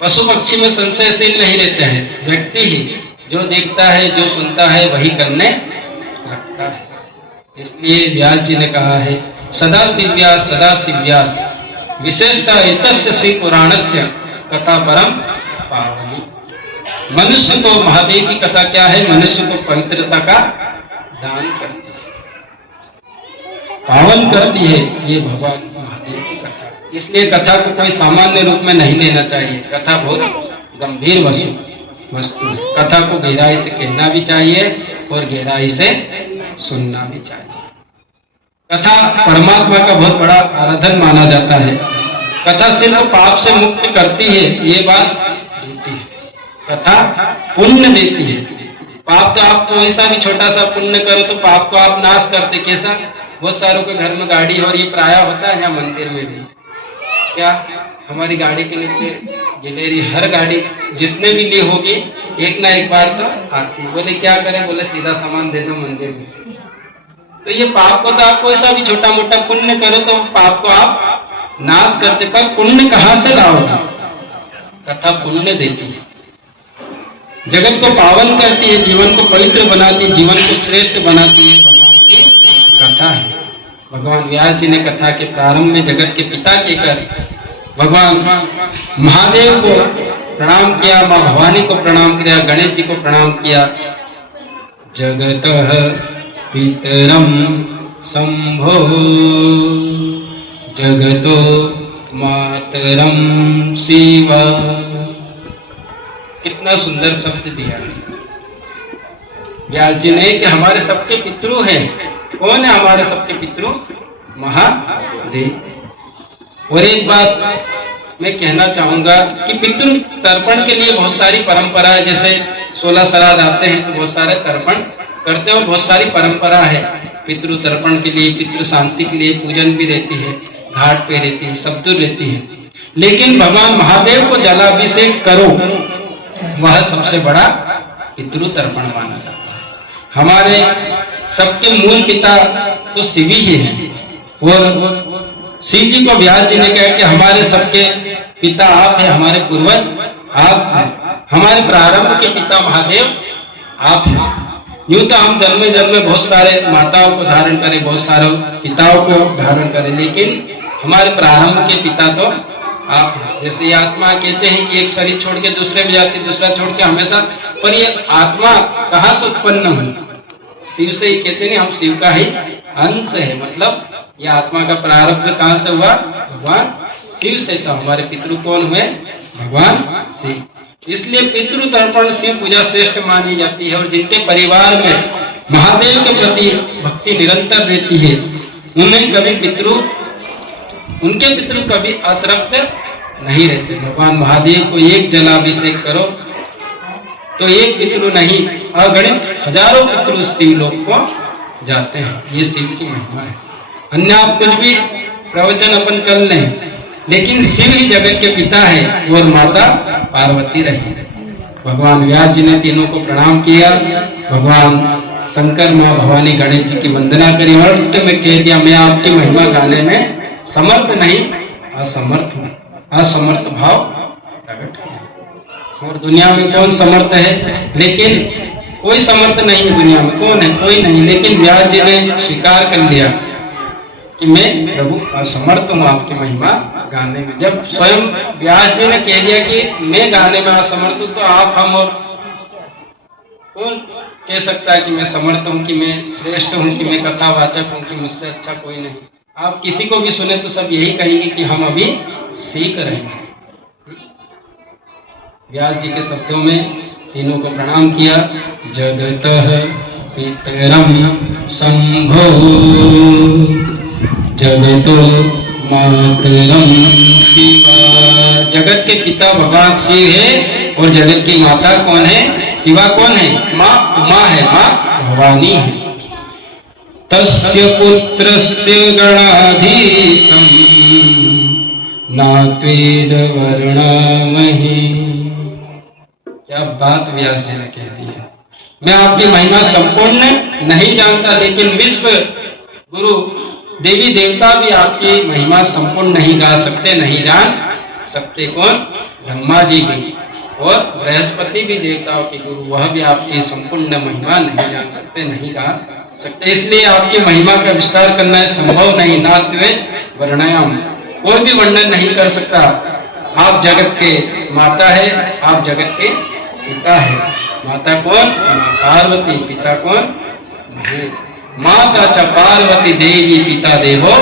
पशु पक्षी में संशयशील नहीं रहते हैं, व्यक्ति ही जो देखता है, जो सुनता है, वही करने लगता है। इसलिए व्यास जी ने कहा है सदाशिव्यास सदाशिव्यास विशेषतः एतस्य श्री पुराणस्य कथा परम पावनी। मनुष्य को महादेव की कथा क्या है, मनुष्य को पवित्रता का दान करती है, पावन करती है, ये भगवान महादेव की कथा। इसलिए कथा को कोई सामान्य रूप में नहीं लेना चाहिए, कथा बहुत गंभीर वस्तु है। कथा को गहराई से कहना भी चाहिए और गहराई से सुनना भी चाहिए। कथा परमात्मा का बहुत बड़ा आराधन माना जाता है। कथा सिर्फ पाप से मुक्त करती है, ये बात झूठी है। कथा पुण्य देती है। पाप तो आप कोई सा भी छोटा सा पुण्य करो तो पाप को आप नाश करते। कैसा? बहुत सारों के घर में गाड़ी और ये प्राय होता है, यहाँ मंदिर में भी क्या हमारी गाड़ी के नीचे गिलेरी, हर गाड़ी जिसने भी ली होगी एक ना एक बार तो आती। बोले क्या करें, बोले सीधा सामान दे दो मंदिर में। तो ये पाप को तो आप कोई सा भी छोटा मोटा पुण्य करो तो पाप को आप नाश करते, पर पुण्य कहाँ से लाओगे? कथा पुण्य देती है, जगत को पावन करती है, जीवन को पवित्र बनाती है, जीवन को श्रेष्ठ बनाती है, भगवान की कथा है। भगवान व्यास जी ने कथा के प्रारंभ में जगत के पिता कहकर भगवान महादेव को प्रणाम किया, माँ भवानी को प्रणाम किया, गणेश जी को प्रणाम किया। जगतः पितरम शंभो जगतो मातरम शिवा। कितना सुंदर शब्द दिया व्यास जी ने कि हमारे सबके पितृ हैं। कौन है हमारे सबके पितृ? महादेव। और एक बात मैं कहना चाहूंगा कि पितृ तर्पण के लिए बहुत सारी परंपरा है। जैसे 16 श्राद्ध आते हैं तो बहुत सारे तर्पण करते हैं, बहुत सारी परंपरा है पितृ तर्पण के लिए, पितृ शांति के लिए पूजन भी रहती है, घाट पे रहती है, सब दूर रहती है। लेकिन भगवान महादेव को जलाभिषेक करो, वह सबसे बड़ा पितृ तर्पण माना जाता है। हमारे सबके मूल पिता तो शिव ही हैं और शिव जी को व्यास जी ने कहा कि हमारे सबके पिता आप हैं, हमारे पूर्वज आप हैं, हमारे प्रारंभ के पिता महादेव आप हैं। यूं तो हम जन्मे जन्मे बहुत सारे माताओं को धारण करें, बहुत सारे पिताओं को धारण करें, लेकिन हमारे प्रारंभ के पिता तो आप हैं। जैसे ये आत्मा कहते हैं कि एक शरीर छोड़ के दूसरे में जाती, दूसरा छोड़ के हमेशा, पर ये आत्मा कहाँ से उत्पन्न हुई? शिव से ही कहते हैं, हम शिव का ही अंश है। मतलब ये आत्मा का प्रारब्ध कहाँ से हुआ? भगवान शिव से। तो हमारे पितृ कौन हुए? भगवान शिव। इसलिए पितृ तर्पण शिव पूजा श्रेष्ठ मानी जाती है। और जिनके परिवार में महादेव के प्रति भक्ति निरंतर रहती है, उनमें कभी उनके पितृ कभी अतृप्त नहीं रहते। भगवान महादेव को एक जलाभिषेक करो तो एक पितृ नहीं, अगणित हजारों पितृ शिव लोक को जाते हैं। ये शिव की महिमा है। अन्य आप कुछ भी प्रवचन अपन कर लें, लेकिन शिव ही जगत के पिता है और माता पार्वती रही। भगवान व्यास जी ने तीनों को प्रणाम किया। भगवान शंकर माँ भवानी गणेश जी की वंदना करी और अंत में कह दिया, मैं आपकी महिमा गाने में समर्थ नहीं, असमर्थ हूँ। असमर्थ भाव प्रकट है। और दुनिया में कौन समर्थ है? लेकिन कोई समर्थ नहीं है दुनिया में। कौन है? कोई नहीं। लेकिन व्यास जी ने स्वीकार कर लिया कि मैं प्रभु असमर्थ हूँ आपकी महिमा गाने में। जब स्वयं व्यास जी ने कह दिया कि मैं गाने में असमर्थ हूँ, तो आप, हम और कौन कह सकता है कि मैं समर्थ हूँ, कि मैं श्रेष्ठ हूँ, कि मैं कथावाचक हूँ, कि मुझसे अच्छा कोई नहीं। आप किसी को भी सुने तो सब यही कहेंगे कि हम अभी सीख रहे हैं। व्यास जी के शब्दों में तीनों को प्रणाम किया। जगतः पितरम शंभो जगतो मातरम शिवा। जगत के पिता भगवान शिव है और जगत की माता कौन है? शिवा। कौन है? माँ उमा है, माँ भवानी है। तस्य पुत्रस्य गणाधीशं नात्वेद वर्णामहि। क्या बात व्यास जी ने कह दी है। मैं आपकी महिमा संपूर्ण नहीं जानता, लेकिन विश्व गुरु देवी देवता भी आपकी महिमा संपूर्ण नहीं गा सकते, नहीं जान सकते। कौन? ब्रह्मा जी भी और बृहस्पति भी देवताओं के गुरु, वह भी आपकी संपूर्ण महिमा नहीं जान सकते, नहीं गा सकते। इसलिए आपकी महिमा का विस्तार करना संभव नहीं। नात्वेद वर्णयाम, कोई भी वर्णन नहीं कर सकता। आप जगत के माता है, आप जगत के पिता है। माता कौन? पार्वती। पिता कौन? महेश। माता च पार्वती देवी पिता देवो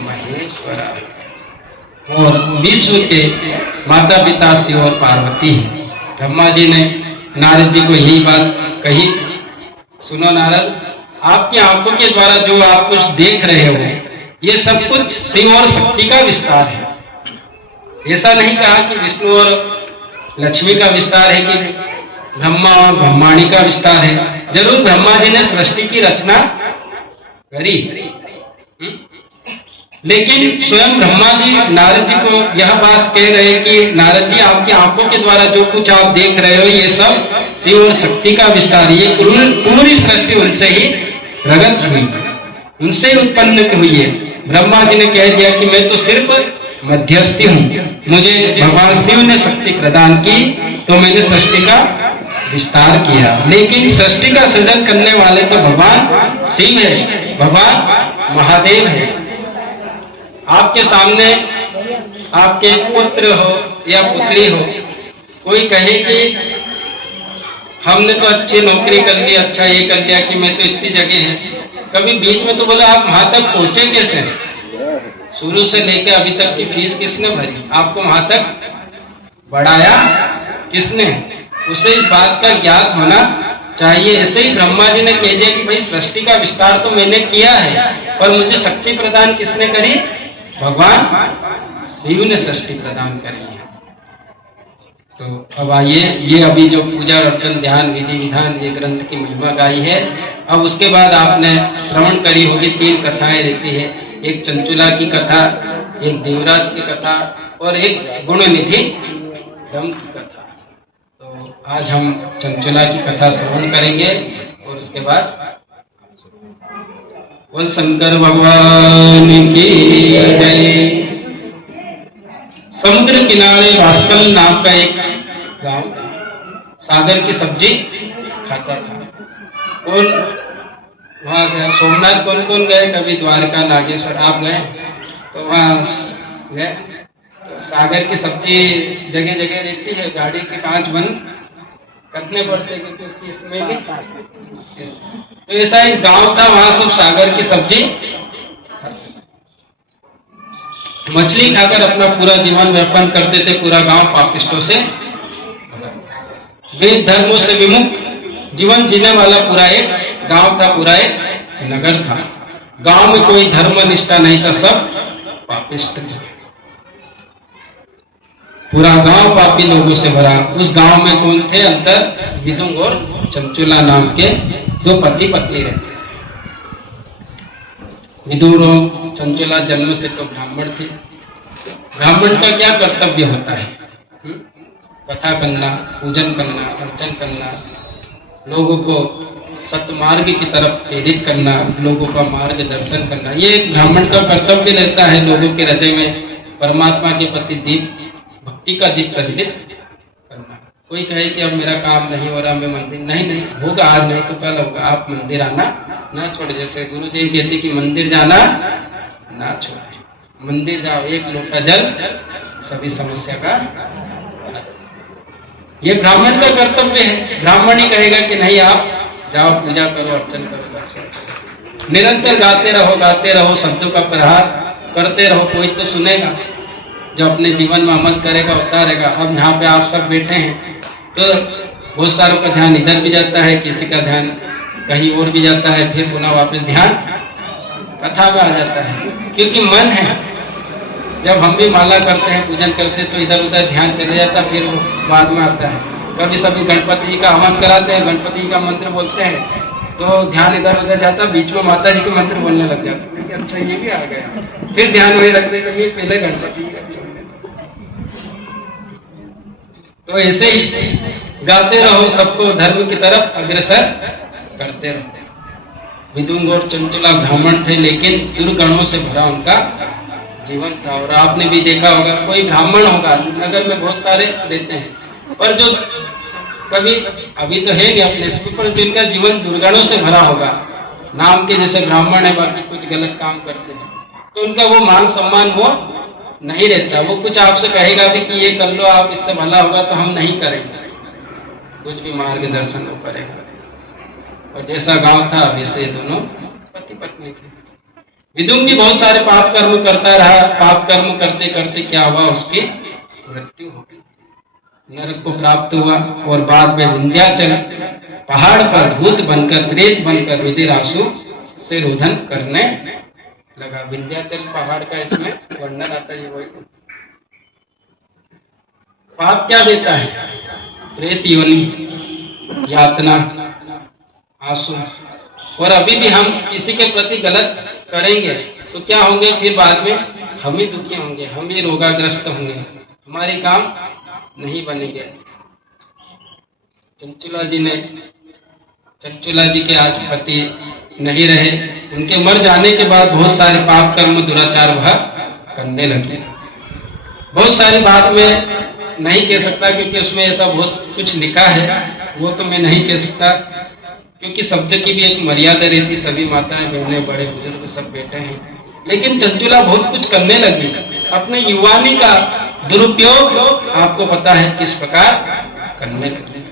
महेश्वरा। और विश्व के माता पिता शिव और पार्वती है। ब्रह्मा जी ने नारद जी को यही बात कही, सुनो नारद, आपकी आंखों के द्वारा जो आप कुछ देख रहे हो, ये सब कुछ शिव और शक्ति का विस्तार है। ऐसा नहीं कहा कि विष्णु और लक्ष्मी का विस्तार है, कि ब्रह्मा और ब्रह्माणी का विस्तार है। जरूर ब्रह्मा जी ने सृष्टि की रचना करी, लेकिन स्वयं ब्रह्मा जी नारद जी को यह बात कह रहे कि नारद जी, आपकी आंखों के द्वारा जो कुछ आप देख रहे हो, ये सब शिव और शक्ति का विस्तार है। ये पूरी सृष्टि उनसे ही प्रकट हुई, उनसे उत्पन्न हुई है। ब्रह्मा जी ने कह दिया कि मैं तो सिर्फ मध्यस्थी हूँ, मुझे भगवान शिव ने शक्ति प्रदान की तो मैंने सृष्टि का विस्तार किया। लेकिन सृष्टि का सृजन करने वाले तो भगवान शिव है, भगवान महादेव है। आपके सामने आपके पुत्र हो या पुत्री हो, कोई कहे कि हमने तो अच्छी नौकरी कर ली, अच्छा ये कर लिया कि मैं तो इतनी जगह है, कभी बीच में तो बोला आप वहां तक पहुंचे कैसे? शुरू से लेकर अभी तक की फीस किसने भरी? आपको वहां तक बढ़ाया किसने? उसे इस बात का ज्ञात होना चाहिए। ऐसे ही ब्रह्मा जी ने कह दिया कि भाई सृष्टि का विस्तार तो मैंने किया है, पर मुझे शक्ति प्रदान किसने करी? भगवान शिव ने सृष्टि प्रदान करी है। तो अब आइए, ये अभी जो पूजा अर्चन ध्यान विधि विधान ये ग्रंथ की महिमा गाई है। अब उसके बाद आपने श्रवण करी होगी, 3 कथाएं रहती है, एक चंचुला की कथा, एक देवराज की कथा और एक गुणनिधि दम की कथा। तो तो आज हम चंचुला की कथा श्रवण करेंगे और उसके बाद बोल शंकर भगवान की जय। समुद्र किनारे भास्कर नाम का एक गांव था। सागर की सब्जी खाता था और वहां गया। सोमनाथ कौन कौन गए? कभी द्वारका नागेश्वर आप गए? तो वहां गए तो सागर की सब्जी जगह जगह रहती है। गाड़ी के कांच बंद करने पड़ते क्योंकि उसकी स्मेल। तो ऐसा एक गांव था, वहां सब सागर की सब्जी मछली खाकर अपना पूरा जीवन व्यापन करते थे। पूरा गांव पापिष्टों से वेद धर्मों से विमुख जीवन जीने वाला पूरा एक गांव था, पूरा एक नगर था। गांव में कोई धर्म निष्ठा नहीं था, सब पापिष्ट थे। पूरा गांव पापी लोगों से भरा। उस गांव में कौन थे? अंदर विदुंग और चंचुला नाम के दो पति पत्नी रहते थे। विदुर और चंचुला जन्म से तो ब्राह्मण थे। ब्राह्मण का क्या कर्तव्य होता है? कथा करना, पूजन करना, अर्चन करना, लोगों को सत्मार्ग की तरफ प्रेरित करना, लोगों का मार्गदर्शन करना, ये एक ब्राह्मण का कर्तव्य रहता है। लोगों के हृदय में परमात्मा के प्रति दीप, भक्ति का दीप प्रज्वलित करना। कोई कहे कि अब मेरा काम नहीं हो रहा, मैं मंदिर नहीं होगा, आज नहीं तो कल होगा। आप मंदिर आना ना छोड़े। जैसे गुरुदेव कहते कि मंदिर जाना ना छोड़े, मंदिर जाओ, एक लोटा जल सभी समस्या का। ये ब्राह्मण का कर्तव्य है। ब्राह्मण ही कहेगा कि नहीं आप जाओ, पूजा करो, अर्चन करो, दर्शन करो। निरंतर गाते रहो, गाते रहो, शब्दों का प्रहार करते रहो, कोई तो सुनेगा। जो अपने जीवन में अमल करेगा, उतारेगा। अब यहाँ पे आप सब बैठे हैं तो बहुत सारों का ध्यान इधर भी जाता है, किसी का ध्यान कहीं और भी जाता है, फिर पुनः वापस ध्यान कथा में आ जाता है, क्योंकि मन है। जब हम भी माला करते हैं, पूजन करते हैं, तो इधर उधर ध्यान चले जाता है, फिर वो बाद में आता है। कभी सभी गणपति जी का हवन कराते हैं, गणपति जी का मंत्र बोलते हैं, तो ध्यान इधर उधर जाता, बीच में माता जी के मंत्र बोलने लग जाता है। अच्छा ये भी आ गया, फिर ध्यान वही रखते हैं, पहले गणपति जी का। तो ऐसे ही गाते रहो, सबको धर्म की तरफ अग्रसर करते रहो। विदुंग और चंचुला ब्राह्मण थे, लेकिन दुर्गुणों से भरा उनका जीवन था। और आपने भी देखा होगा, कोई ब्राह्मण होगा, नगर में बहुत सारे रहते हैं, पर जो कभी अभी तो है अपने इसमें, पर जिनका जीवन दुर्गुणों से भरा होगा, नाम के जैसे ब्राह्मण है, बाकी कुछ गलत काम करते हैं, तो उनका वो मान सम्मान वो नहीं रहता। वो कुछ आपसे कहेगा भी कि ये कर लो, आप इससे भला होगा, तो हम नहीं करेंगे। कुछ भी मार्गदर्शन वो करेगा। और जैसा गांव था वैसे दोनों पति पत्नी थे। विदुंग भी बहुत सारे पाप कर्म करता रहा। पाप कर्म करते करते क्या हुआ? उसकी मृत्यु हो गई, नरक को प्राप्त हुआ। और बाद में विंध्याचल पहाड़ पर भूत बनकर, प्रेत बनकर रुधिरासु से रोधन करने लगा। विंध्याचल पहाड़ का इसमें वर्णन आता है। वही पाप क्या देता है? प्रेत योनि, यातना, आंसू। और अभी भी हम किसी के प्रति गलत करेंगे तो क्या होंगे? फिर बाद में हम ही दुखी होंगे, हम ही रोगाग्रस्त होंगे, हमारे काम नहीं बनेंगे। चंचुला जी के आज पति नहीं रहे। उनके मर जाने के बाद बहुत सारे पाप कर्म, दुराचार वह करने लगे। बहुत सारी बात में नहीं कह सकता, क्योंकि उसमें ऐसा बहुत कुछ लिखा है, वो तो मैं नहीं कह सकता, क्योंकि शब्द की भी एक मर्यादा रहती। सभी माताएं, बहनें, बड़े बुजुर्ग सब बैठे हैं। लेकिन चंचुला बहुत कुछ करने लगी। अपने युवानी का दुरुपयोग आपको पता है किस प्रकार करने लगी।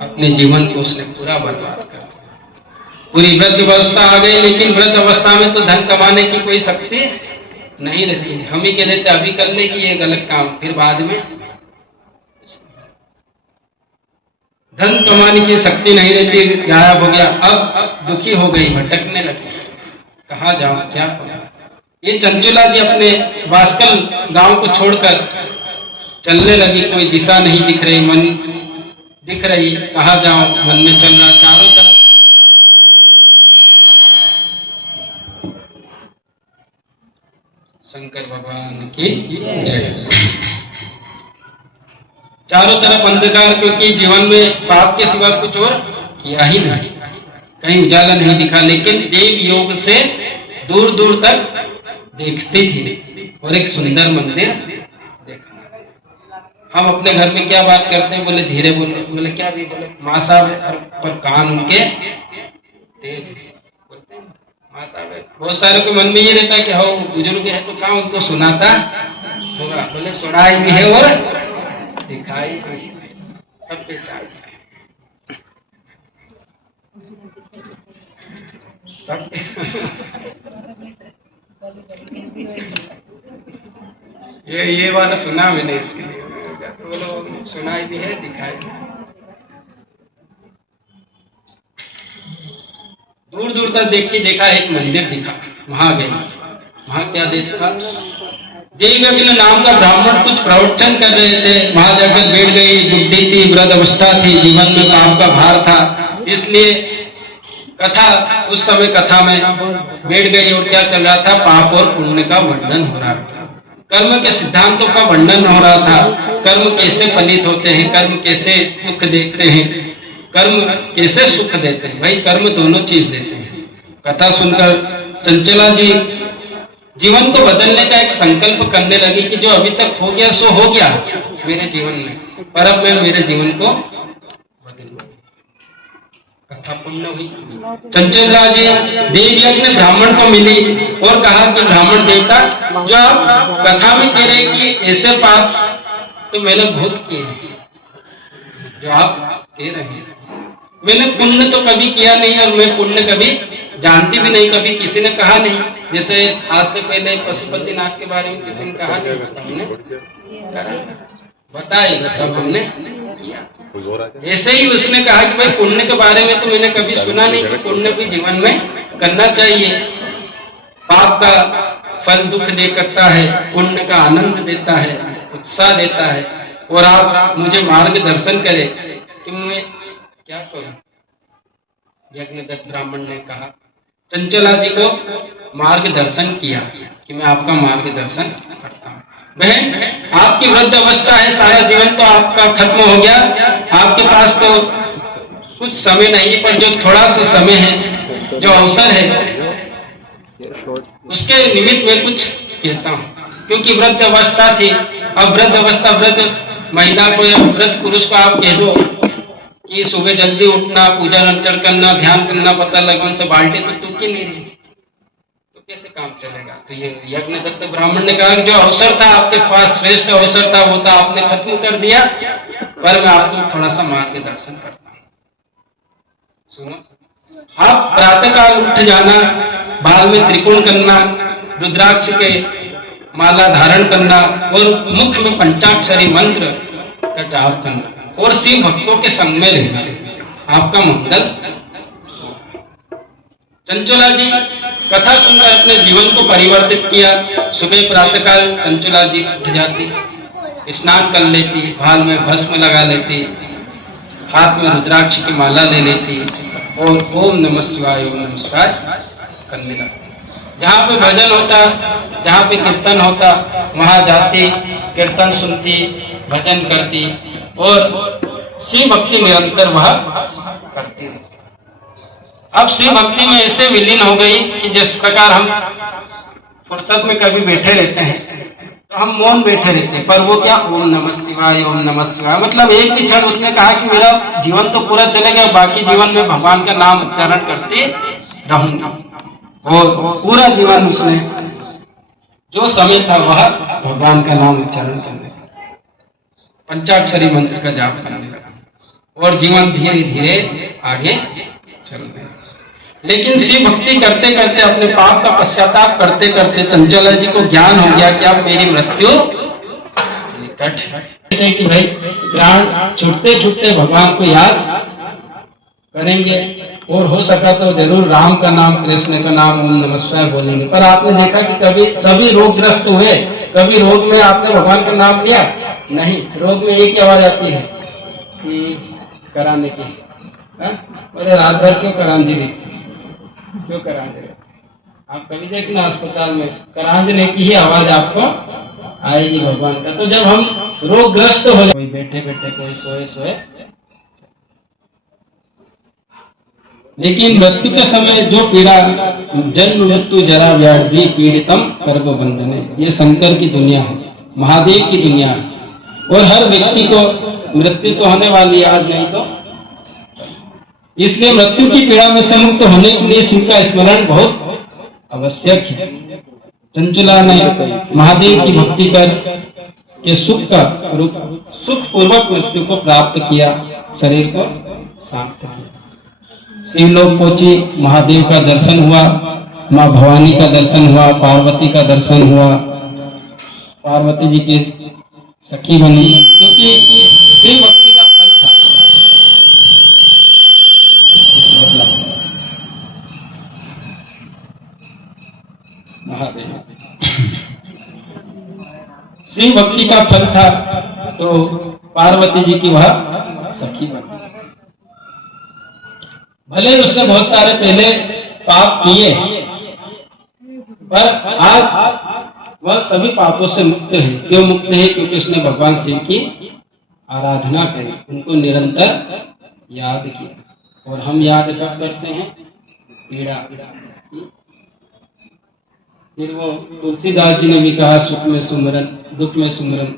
अपने जीवन को उसने पूरा बर्बाद कर दिया। पूरी वृद्ध अवस्था आ गई, लेकिन वृद्ध अवस्था में तो धन कमाने की कोई शक्ति नहीं रहती। हम ही कह देते अभी कर लेगी ये गलत काम, फिर बाद में धन कमाने की शक्ति नहीं रहती, गायब हो गया। अब दुखी हो गई, भटकने लगी, कहाँ जाऊं, क्या करूं। ये चंचुला जी अपने बास्कल गांव को छोड़कर चलने लगी। कोई दिशा नहीं दिख रही, मन दिख रही, कहाँ जाऊं, मन में चल रहा चारों तरफ। शंकर भगवान की जय। चारों तरफ अंधकार, क्योंकि जीवन में पाप के सिवा कुछ और किया ही नहीं, कहीं उजाला नहीं दिखा। लेकिन देव योग से दूर दूर तक देखती थी और एक सुंदर मंदिर देखा। हम अपने घर में क्या बात करते हैं, बोले धीरे बोलो, बोले क्या भी बोले, माँ साहब पर कान उनके तेज बोलते हैं माँ साहब। बहुत सारे के मन में ये रहता है कि हाँ बुजुर्ग है तो कहाँ उसको सुनाता होगा, बोले सुनाई भी है और दिखाई भी, सब पे चाल ये वाला सुना मैंने, इसके लिए बोलो सुनाई भी है दिखाई भी। दूर दूर तक देखती देखा एक मंदिर दिखा, वहां गई। वहां क्या देखा, देवयज्ञ नाम का ब्राह्मण कुछ प्रवचन कर रहे थे। वहां जाकर बैठ गई, बुढ़ी थी, वृद्ध अवस्था थी, जीवन में पाप का भार था, इसलिए कथा, उस समय कथा में बैठ गई। और क्या चल रहा था, पाप और पुण्य का वर्णन हो रहा था, कर्म के सिद्धांतों का वर्णन हो रहा था। कर्म कैसे फलित होते हैं, कर्म कैसे दुख देते हैं, कर्म कैसे सुख देते हैं। भाई कर्म दोनों चीज देते हैं। कथा सुनकर चंचला जी जीवन को बदलने का एक संकल्प करने लगी कि जो अभी तक हो गया सो हो गया मेरे जीवन में, पर अब मैं मेरे जीवन को बदलूंगा। कथा पूर्ण हुई। चंचला जी देवयज्ञ ब्राह्मण को मिली और कहा कि ब्राह्मण देवता, जो आप कथा में कह रहे कि ऐसे पाप तो मैंने बहुत किए हैं, जो आप कह रहे हैं, मैंने पुण्य तो कभी किया नहीं और मैं पुण्य कभी जानती भी नहीं, कभी किसी ने कहा नहीं। जैसे आज से पहले पशुपतिनाथ के बारे में किसी ने कहा नहीं, हमने बताया तब हमने किया। ऐसे ही उसने कहा कि भाई पुण्य के बारे में तो मैंने कभी सुना नहीं कि पुण्य भी जीवन में करना चाहिए। पाप का फल दुख दे करता है, पुण्य का आनंद देता है, उत्साह देता है। और आप मुझे मार्गदर्शन करें कि मैं क्या करूं। यज्ञदत्त ब्राह्मण ने कहा, चंचला जी को मार्गदर्शन किया कि मैं आपका मार्गदर्शन करता हूं। बहन, आपकी वृद्ध अवस्था है, सारा जीवन तो आपका खत्म हो गया, आपके पास तो कुछ समय नहीं, पर जो थोड़ा सा समय है, जो अवसर है, उसके निमित्त में कुछ कहता हूं। क्योंकि वृद्ध अवस्था थी, अब वृद्ध अवस्था, वृद्ध महिला को या वृद्ध पुरुष को आप कह दो कि सुबह जल्दी उठना, पूजा अर्चन करना, ध्यान करना, पता लगन से बाल्टी तो तुक ही नहीं रही, तो कैसे काम चलेगा। तो ये यज्ञदत्त ब्राह्मण ने कहा कि जो अवसर था आपके पास, श्रेष्ठ अवसर था, वो था आपने खत्म कर दिया, पर मैं आपको थोड़ा सा मार्गदर्शन करता हूं। सुनो, आप प्रातःकाल उठ जाना, बाल में त्रिकोण करना, रुद्राक्ष के माला धारण करना और मुख में पंचाक्षरी मंत्र का जाप करना और शिव भक्तों के संग में रहना, आपका मंगल। चंचला जी कथा सुनकर अपने जीवन को परिवर्तित किया। सुबह प्रातःकाल चंचला जी उठ जाती, स्नान कर लेती, बाल में भस्म लगा लेती, हाथ में रुद्राक्ष की माला ले लेती और ओम नमः शिवाय ओम नमः शिवाय करने लगती। जहाँ पे भजन होता, जहाँ पे कीर्तन होता, वहां जाती, कीर्तन सुनती, भजन करती और शिव भक्ति निरंतर वह करती रहती। अब शिव भक्ति में ऐसे विलीन हो गई कि जिस प्रकार हम फुर्सत में कभी बैठे रहते हैं तो हम मौन बैठे रहते हैं, पर वो क्या, ओम नमः शिवाय ओम नमः शिवाय, मतलब एक ही क्षण उसने कहा कि मेरा जीवन तो पूरा चलेगा, बाकी जीवन में भगवान का नाम उच्चारण करते रहूंगा। और पूरा जीवन उसने जो समय था वह भगवान का नाम उच्चारण करने, पंचाक्षरी मंत्र का जाप करने लगा और जीवन धीरे धीरे आगे चल गया। लेकिन शिव भक्ति करते करते, अपने पाप का पश्चाताप करते करते चंचला जी को ज्ञान हो गया कि अब मेरी मृत्यु निकट है, कि भाई प्राण छूटते छूटते भगवान को याद करेंगे और हो सका तो जरूर राम का नाम, कृष्ण का नाम, ओम नमः शिवाय बोलेंगे। पर आपने देखा कि कभी सभी रोगग्रस्त हुए, कभी रोग में आपने भगवान का नाम लिया नहीं, रोग में एक आवाज आती है कि कराने की, अरे रात भर क्यों करांजलि, क्यों करांजलि। आप कभी देखना अस्पताल में करांजलि की ही आवाज आपको आएगी भगवान का। तो जब हम रोगग्रस्त हो जाए, कोई बैठे बैठे, कोई सोए सोए। लेकिन मृत्यु के समय जो पीड़ा, जन्म मृत्यु जरा व्याधि पीड़ितम कर्म बंधने, ये शंकर की दुनिया है, महादेव की दुनिया है। और हर व्यक्ति को मृत्यु तो होने वाली है, आज नहीं तो। इसलिए मृत्यु की पीड़ा में से मुक्त होने के लिए शिव का स्मरण बहुत आवश्यक है। चंचुला ने महादेव की भक्ति कर के सुख पूर्वक मृत्यु को प्राप्त किया, शरीर को शांत किया। शिवलोक पहुंची, महादेव का दर्शन हुआ, माँ भवानी का दर्शन हुआ, पार्वती का दर्शन हुआ, पार्वती जी की सखी बनी, क्योंकि शिव भक्ति का फल था। महादेव शिव भक्ति का फल था, तो पार्वती जी की वह सखी बनी। भले उसने बहुत सारे पहले पाप किए, पर आज वह सभी पापों से मुक्त है। क्यों मुक्त है? क्योंकि उसने भगवान शिव की आराधना करी, उनको निरंतर याद किया। और हम याद कब करते हैं? पीड़ा। फिर वो तुलसीदास जी ने भी कहा, सुख में सुमरन दुख में सुमरन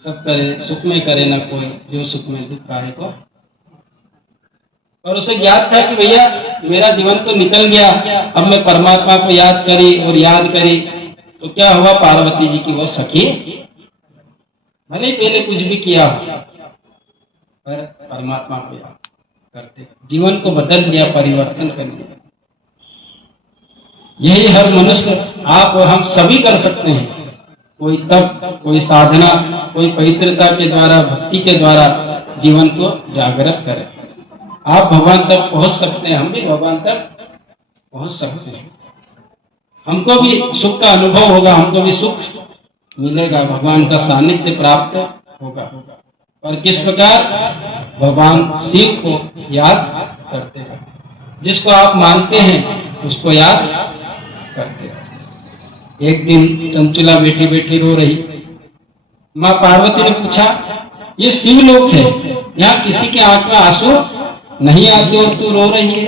सब करे, सुख में करे ना कोई, जो सुख में दुख आए को। और उसे ज्ञात था कि भैया मेरा जीवन तो निकल गया, अब मैं परमात्मा को याद करी और याद करी तो क्या हुआ? पार्वती जी की वो सखी, भले पहले कुछ भी किया पर परमात्मा को याद करते जीवन को बदल दिया, परिवर्तन कर दिया। यही हर मनुष्य, आप और हम सभी कर सकते हैं। कोई तप, कोई साधना, कोई पवित्रता के द्वारा, भक्ति के द्वारा जीवन को जागृत करें। आप भगवान तक पहुंच सकते हैं, हम भी भगवान तक पहुंच सकते हैं। हमको भी सुख का अनुभव होगा, हमको भी सुख मिलेगा, भगवान का सानिध्य प्राप्त होगा। और किस प्रकार? भगवान शिव को याद करते हैं। जिसको आप मानते हैं उसको याद करते हैं। एक दिन चंचुला बैठी बैठी रो रही, माँ पार्वती ने पूछा, ये शिवलोक है, यहाँ किसी के आंख में आंसू नहीं आते और तू रो रही है,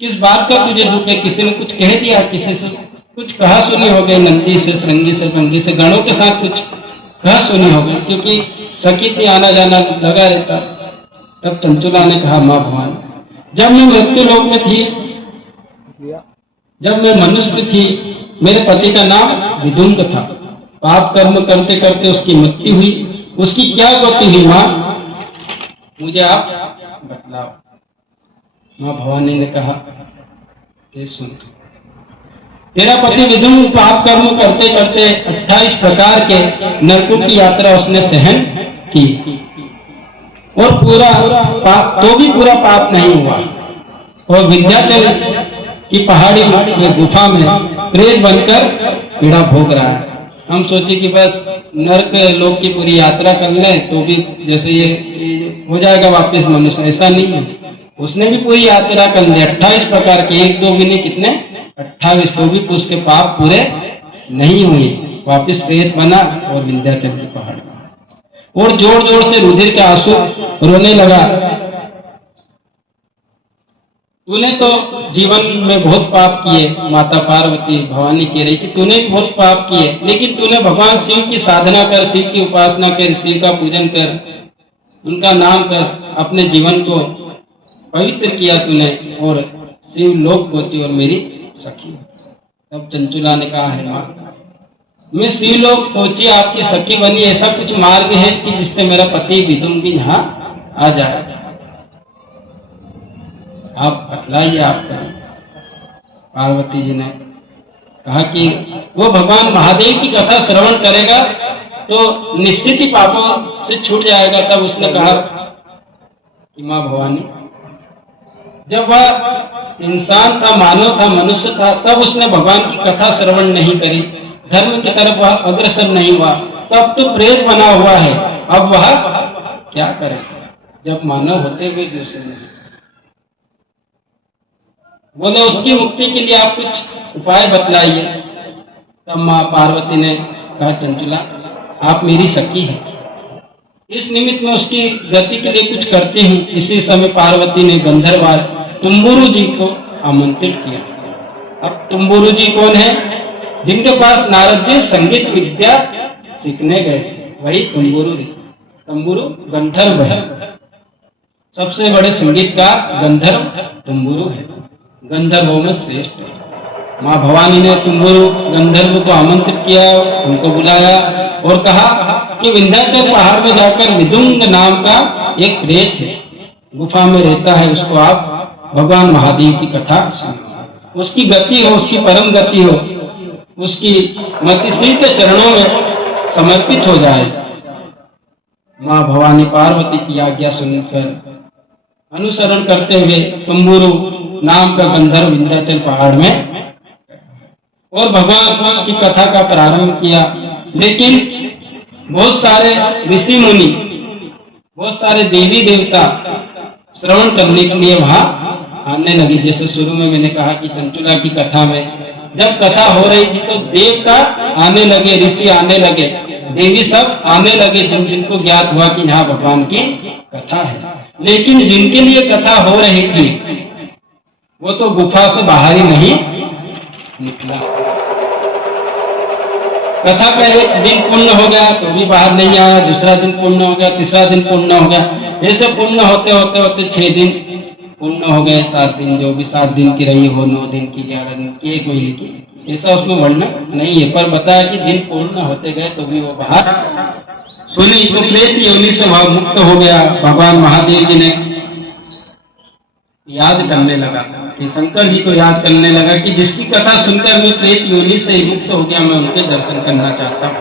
किस बात का तुझे दुख है? किसी ने कुछ कह दिया? किसी से कुछ कहा सुनी हो गई? नंदी से, श्रृंगी से, भंगी से, गणों के साथ कुछ कहा सुनी हो गई, क्योंकि सखी थी, आना जाना लगा रहता। तब चंचुला ने कहा, माँ भवानी, जब मैं मृत्यु लोक में थी, जब मैं मनुष्य थी, मेरे पति का नाम विदुंग था। पाप कर्म करते करते उसकी मृत्यु हुई, उसकी क्या गति हुई माँ? मुझे आप बतलाओ। माँ भवानी ने कहा, सुन, तेरा पति विदुंग पाप कर्म करते करते 28 प्रकार के नरकों की यात्रा उसने सहन की, और पूरा पाप, तो भी पूरा पाप नहीं हुआ। और विंध्याचल की पहाड़ी में गुफा में प्रेत बनकर पीड़ा भोग रहा है। हम सोचे कि बस नरक लोक की पूरी यात्रा कर ले तो भी जैसे ये हो जाएगा वापस मनुष्य, ऐसा नहीं है। उसने भी पूरी यात्रा कर ली, 28 प्रकार के, एक दो भी नहीं, कितने 28, तो भी उसके पाप पूरे नहीं हुए। वापस प्रेत बना और विंध्याचल की पहाड़ और जोर जोर से रुधिर के आंसू रोने लगा। तूने तो जीवन में बहुत पाप किए, माता पार्वती भवानी कह रही कि तूने भी बहुत पाप किए, लेकिन तूने भगवान शिव की साधना कर, शिव की उपासना कर, शिव का पूजन कर, उनका नाम कर, अपने जीवन को पवित्र किया तूने, और शिव लोक पहुंची और मेरी सखी। तब चंचुला ने कहा, है माँ, मैं शिव लोक पहुंची, आपकी सखी बनी, ऐसा कुछ मार्ग है कि जिससे मेरा पति विदुंग भी यहाँ आ जाए? आप बतलाइए, आप करें। पार्वती जी ने कहा कि वो भगवान महादेव की कथा श्रवण करेगा तो निश्चित ही पापों से छूट जाएगा। तब उसने कहा कि माँ भवानी, जब वह इंसान था, मानव था, मनुष्य था, तब उसने भगवान की कथा श्रवण नहीं करी, धर्म की तरफ वह अग्रसर नहीं हुआ, तब तो प्रेत बना हुआ है। अब वह क्या करे जब मानव होते हुए दूसरे नहीं? बोले उसकी मुक्ति के लिए आप कुछ उपाय बतलाइए। तब माँ पार्वती ने कहा, चंचुला, आप मेरी सखी हैं। इस निमित्त में उसकी गति के लिए कुछ करती हूँ। इसी समय पार्वती ने गंधर्व तुम्बुरु जी को आमंत्रित किया। अब तुम्बुरु जी कौन है? जिनके पास नारद जी संगीत विद्या सीखने गए थे, वही तुम्बुरु ऋषि। तुम्बुरु गंधर्व है, सबसे बड़े संगीतकार गंधर्व तुम्बुरु है, गंधर्वों में श्रेष्ठ है। माँ भवानी ने तुम्बुरु गंधर्व को आमंत्रित किया, उनको बुलाया और कहा कि विंध्याचल पहाड़ में जाकर विदुंग नाम का एक प्रेत है, गुफा में रहता है, उसको आप भगवान महादेव की कथा सुनो, उसकी गति हो, उसकी परम गति हो, उसकी मति श्री के चरणों में समर्पित हो जाए। माँ भवानी पार्वती की आज्ञा सुनकर अनुसरण करते हुए तुम्बुरु नाम का गंधर्व विंध्याचल पहाड़ में और भगवान की कथा का प्रारंभ किया। लेकिन बहुत सारे ऋषि मुनि, बहुत सारे देवी देवता श्रवण करने के लिए वहां आने लगे। जैसे शुरू में मैंने कहा कि चंचुला की कथा में जब कथा हो रही थी तो देवता आने लगे, ऋषि आने लगे, देवी सब आने लगे, जिनको ज्ञात हुआ कि यहाँ भगवान की कथा है। लेकिन जिनके लिए कथा हो रही थी वो तो गुफा से बाहर ही नहीं निकला। कथा का एक दिन पूर्ण हो गया तो भी बाहर नहीं आया, दूसरा दिन पूर्ण हो गया, तीसरा दिन पूर्ण हो गया, ऐसे पूर्ण होते होते होते 6 दिन पूर्ण हो गए, 7 दिन, जो भी 7 दिन की रही हो, 9 दिन की, 11 दिन की, 1 महीने की, ऐसा उसमें वर्णन नहीं है। पर बताया कि दिन पूर्ण होते गए तो भी वो बाहर सुनी तो प्रेत योनि से वह मुक्त हो गया। भगवान महादेव जी ने याद करने लगा कि शंकर जी को याद करने लगा कि जिसकी कथा सुनकर मैं प्रेत योनि से मुक्त हो गया, मैं उनके दर्शन करना चाहता हूँ।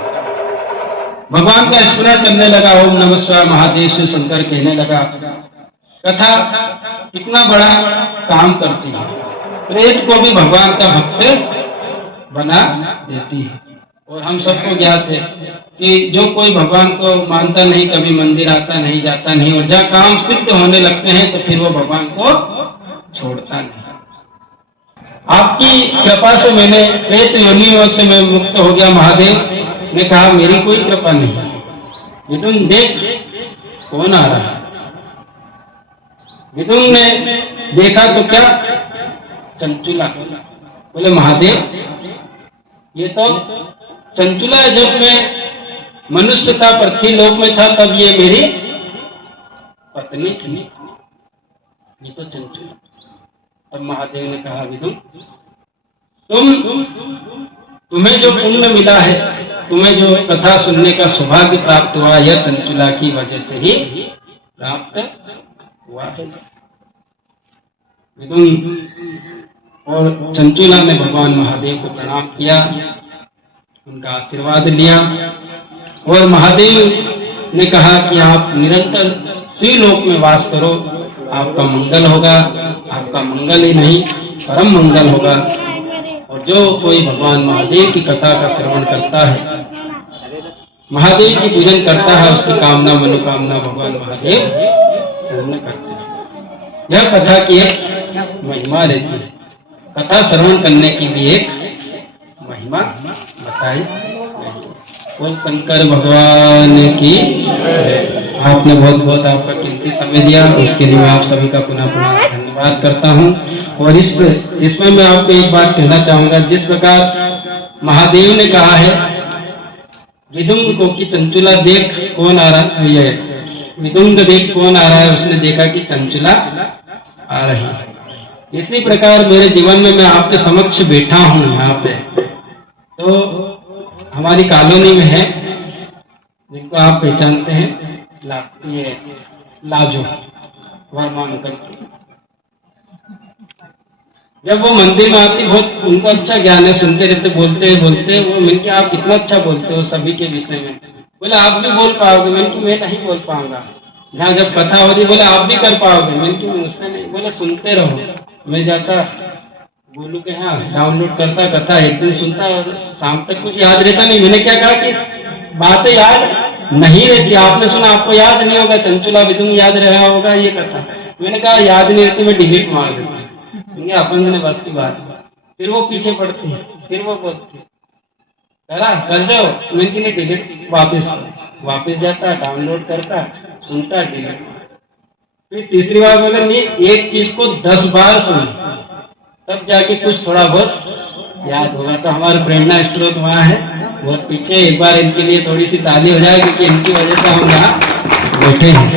भगवान का स्मरण करने लगा, ओम नमः शिवाय महादेव से शंकर कहने लगा। कथा कितना बड़ा काम करती है, प्रेत को भी भगवान का भक्त बना देती है। और हम सबको ज्ञात है कि जो कोई भगवान को मानता नहीं, कभी मंदिर आता नहीं, जाता नहीं, और जहाँ काम सिद्ध होने लगते हैं तो फिर वो भगवान को छोड़ता नहीं। आपकी कृपा से मैंने प्रेत योनियों से मैं मुक्त हो गया। महादेव ने कहा मेरी कोई कृपा नहीं, विदुन देख कौन आ रहा है। विदुन ने देखा तो क्या, चंचुला। बोले महादेव ये तो चंचुला है, जब मैं मनुष्य था, पृथ्वी लोक में था, तब ये मेरी पत्नी थी, ये तो चंचुला। तब महादेव ने कहा विदुन तुम्हें जो पुण्य मिला है, तुम्हें जो कथा सुनने का सौभाग्य प्राप्त हुआ, यह चंचुला की वजह से ही प्राप्त हुआ है। विदुन और चंचुला ने भगवान महादेव को प्रणाम किया, उनका आशीर्वाद लिया और महादेव ने कहा कि आप निरंतर श्रीलोक में वास करो, आपका मंगल होगा, आपका मंगल ही नहीं परम मंगल होगा। और जो कोई भगवान महादेव की कथा का श्रवण करता है, महादेव की पूजन करता है, उसकी कामना मनोकामना भगवान महादेव पूर्ण करते हैं। यह कथा की एक महिमा रहती है, कथा श्रवण करने की भी एक महिमा बताई गई। शंकर भगवान की आपने बहुत बहुत आपका कीमती समय दिया, उसके लिए मैं आप सभी का पुनः पुनः धन्यवाद करता हूँ। और इसमें मैं आपको एक बात कहना चाहूंगा, जिस प्रकार महादेव ने कहा है विदुंग को कि चंचुला देख कौन आ रहा है, विदुंग देख कौन आ रहा है, उसने देखा कि चंचुला आ रही है। इसी प्रकार मेरे जीवन में मैं आपके समक्ष बैठा हूँ यहाँ पे, तो हमारी कॉलोनी में है जिनको आप पहचानते हैं, ये लाजो वर्मा अंकल। जब वो मंदिर में आती, बहुत उनको अच्छा ज्ञान है, सुनते रहते, बोलते बोलते वो मिलके आप कितना अच्छा बोलते हो सभी के विषय में। बोले आप भी बोल पाओगे? मैंने कि मैं नहीं बोल पाऊंगा। जहाँ जब कथा होती बोले आप भी कर पाओगे? मैंने कि मुझसे नहीं। बोले सुनते रहो। मैं जाता बोलू के हाँ डाउनलोड करता कथा, एक दिन सुनता और शाम तक कुछ याद रहता नहीं। मैंने क्या कहा कि बातें याद नहीं रहती, आपने सुना आपको याद नहीं होगा, चंचुला विदुंग याद रहा होगा ये कथा। मैंने कहा याद नहीं रहती, मैं डिलीट मार देता, अपन ने बस की बात। फिर वो पीछे पड़ती है, फिर वो बोलती है। करा कर दो, मिनट नहीं डिलीट वापस जाता, डाउनलोड करता, सुनता, डिलीट। फिर तीसरी बार बोले नहीं, एक चीज को 10 बार सुन, तब जाके कुछ थोड़ा बहुत याद होगा। तो हमारे प्रेरणा स्रोत वहाँ है बहुत पीछे। एक बार इनके लिए थोड़ी सी ताली हो जाए, क्योंकि इनकी वजह से हम यहाँ बैठे हैं।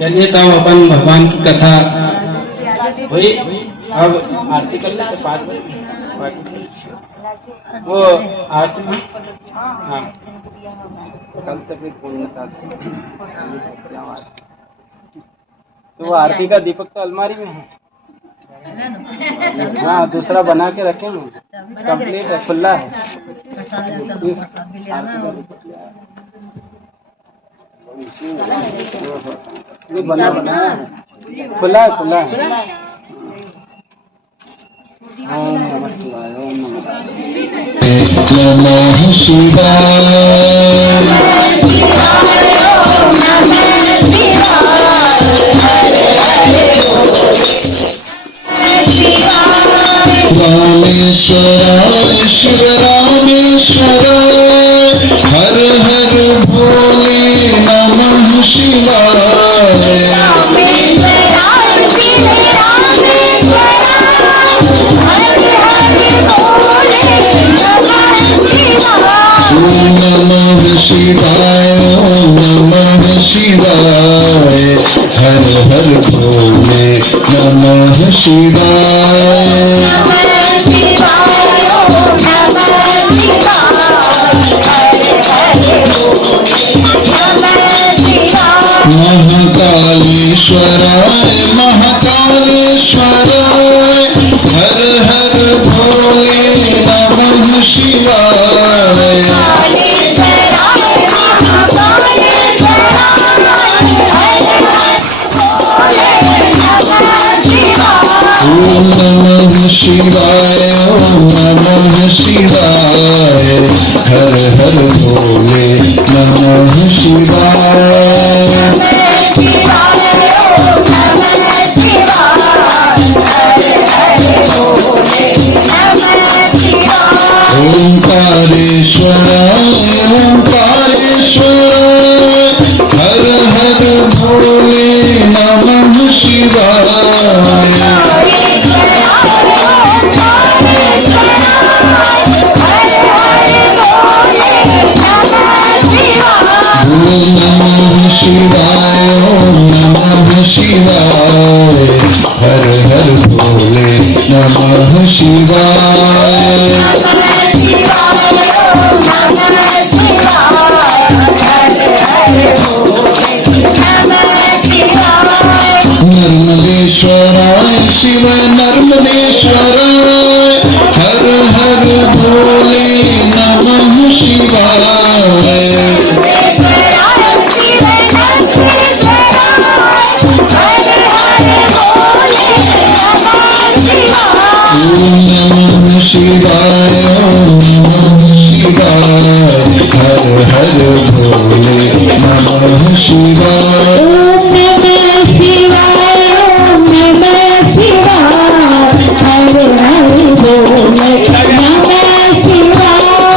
चलिए तो अपन भगवान की कथा हुई। अब आरती कर लेते 5 बजे। वो आरती में हाँ कल से फिर फोन तो वो आरती का दीपक तो अलमारी में है। हाँ दूसरा बना के रखे ना, कंप्लीट है, खुला है। ये बना खुला है, खुला है। ओम नमः शिवाय, ओम नमः शिवाय। रामेश्वराय शिव रामेश्वराय, हर हर भोले नमः शिवाय। ओम नमः शिवाय, ओम नमः शिवाय, हर हर भोले नमः शिवाय। महाकालेश्वराय महाकालेश्वराय, हर हर भोले नमः शिवाय। ओम नमः शिवाय, ओम नमः शिवाय, हर हर भोले नमः शिवाय। ओंकारेश्वराय ओंकारेश्वराय, हर हर भोले नमः शिवाय। ओम नमः शिवाय, ओम नमः शिवाय, हर हर भोले नमः शिवाय। नर्मदेश्वराय शिव नर्मदेश्वराय, हर हर भोले नमः शिवाय। ओम नमः शिवाय, ओम नमः शिवाय, हर हर भोले नमः शिवाय।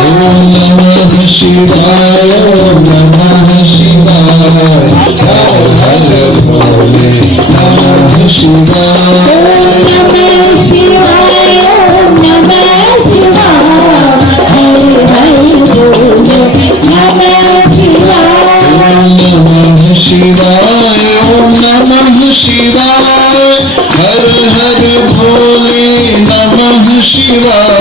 ओम नमः शिवाय, ओम नमः शिवाय, हर हर भोले नमः शिवाय। ओम नमः शिवाय, ओम नमः शिवाय, हर हर भोले नमः शिवाय। शिवाय ओम नमः शिवाय, हर हर भोले नमः शिवाय। नमः शिवाय, ओम नमः शिवाय, हर हर भोले नमः शिवाय।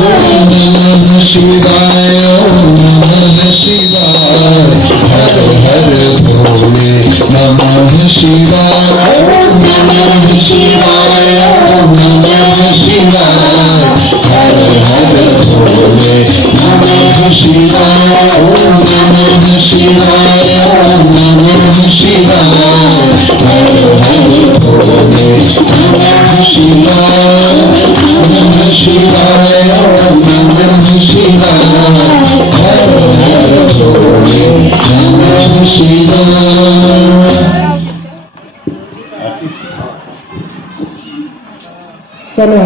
ओम नमः शिवाय, ओम नमः शिवाय, हर हर भोले नमः शिवाय। ओम नमः शिवाय, ओम नमः शिवाय, हर हर भोले नमः शिवाय। ओम नमः शिवाय, ओम नमः शिवाय, हर हर भोले नमः शिवाय। नमः शिवाय, ओम नमः शिवाय, हर हर भोले नमः नमः शिवाय। चलो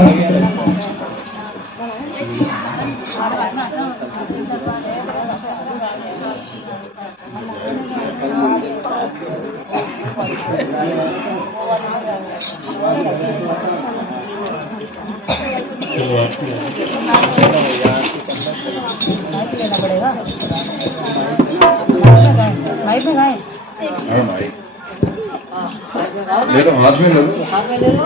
लेना पड़ेगा माइक में गाएं ले लो हाथ में ले लो।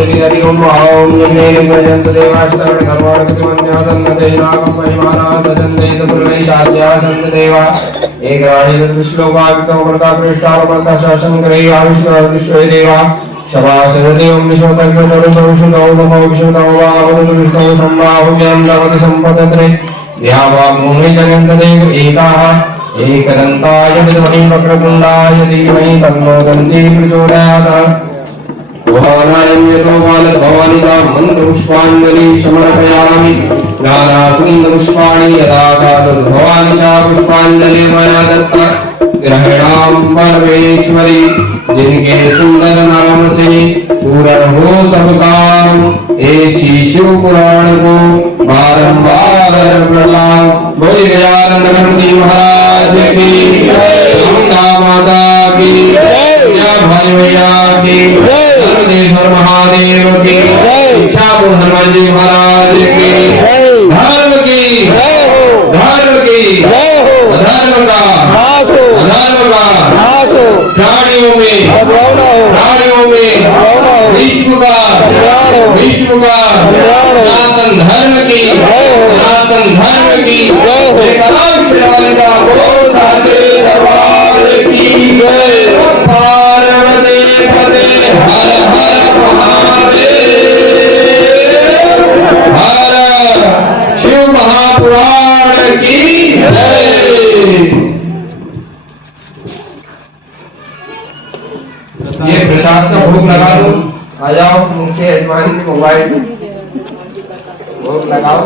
देवी हरि ओम ओम जन्मे भजन्त देवाश्रवण कर्वाण प्रतिमन्यासं नदैनाकं महिमाना सजन्ते सपुरवै दास्यासं देवा एक राणि श्लोकावितो वर्ता पृष्ठावमर्ता शासनग्रहे आविष्कृष्वे देवा शवासदेवं विश्वकर्म नरुषौषधौ नमो विष्णुतौ वावनु विष्णु संबाहुव्यं दवति सम्पदत्रे द्यावाग्मुनि जगन्तदेव एकाः एकदन्ताय विद्महे वक्रतुण्डाय धीमहि तन्नो दन्ती प्रचोदयात् भवानायं यतो बालभवानिता मन्त्रपुष्पाञ्जलि समर्पयामि नानाकुन्दपुष्पाणि यदा कातु भवानि च पुष्पाञ्जलि मया दत्ता ग्रहणां परमेश्वरी जिनके सुंदर नाम से पूर्ण हो सब काम ऐसी शिव पुराण को बारंबार प्रणाम। बोल गजानन गणपति महाराज की गंगा माता की जय, भाई भैया की धर्मेश्वर महादेव की इच्छा हनुमान जी महाराज की धर्म की धर्म की धर्म का अधर्म का प्राणियों में विश्व का सनातन धर्म की दरबार की पार्वती पते हर हर महादेव हर शिव महापुराण की जय। ये प्रसाद का भोग लगा दो, आ जाओ मुख्य यजमान जी मोबाइल भोग लगाओ।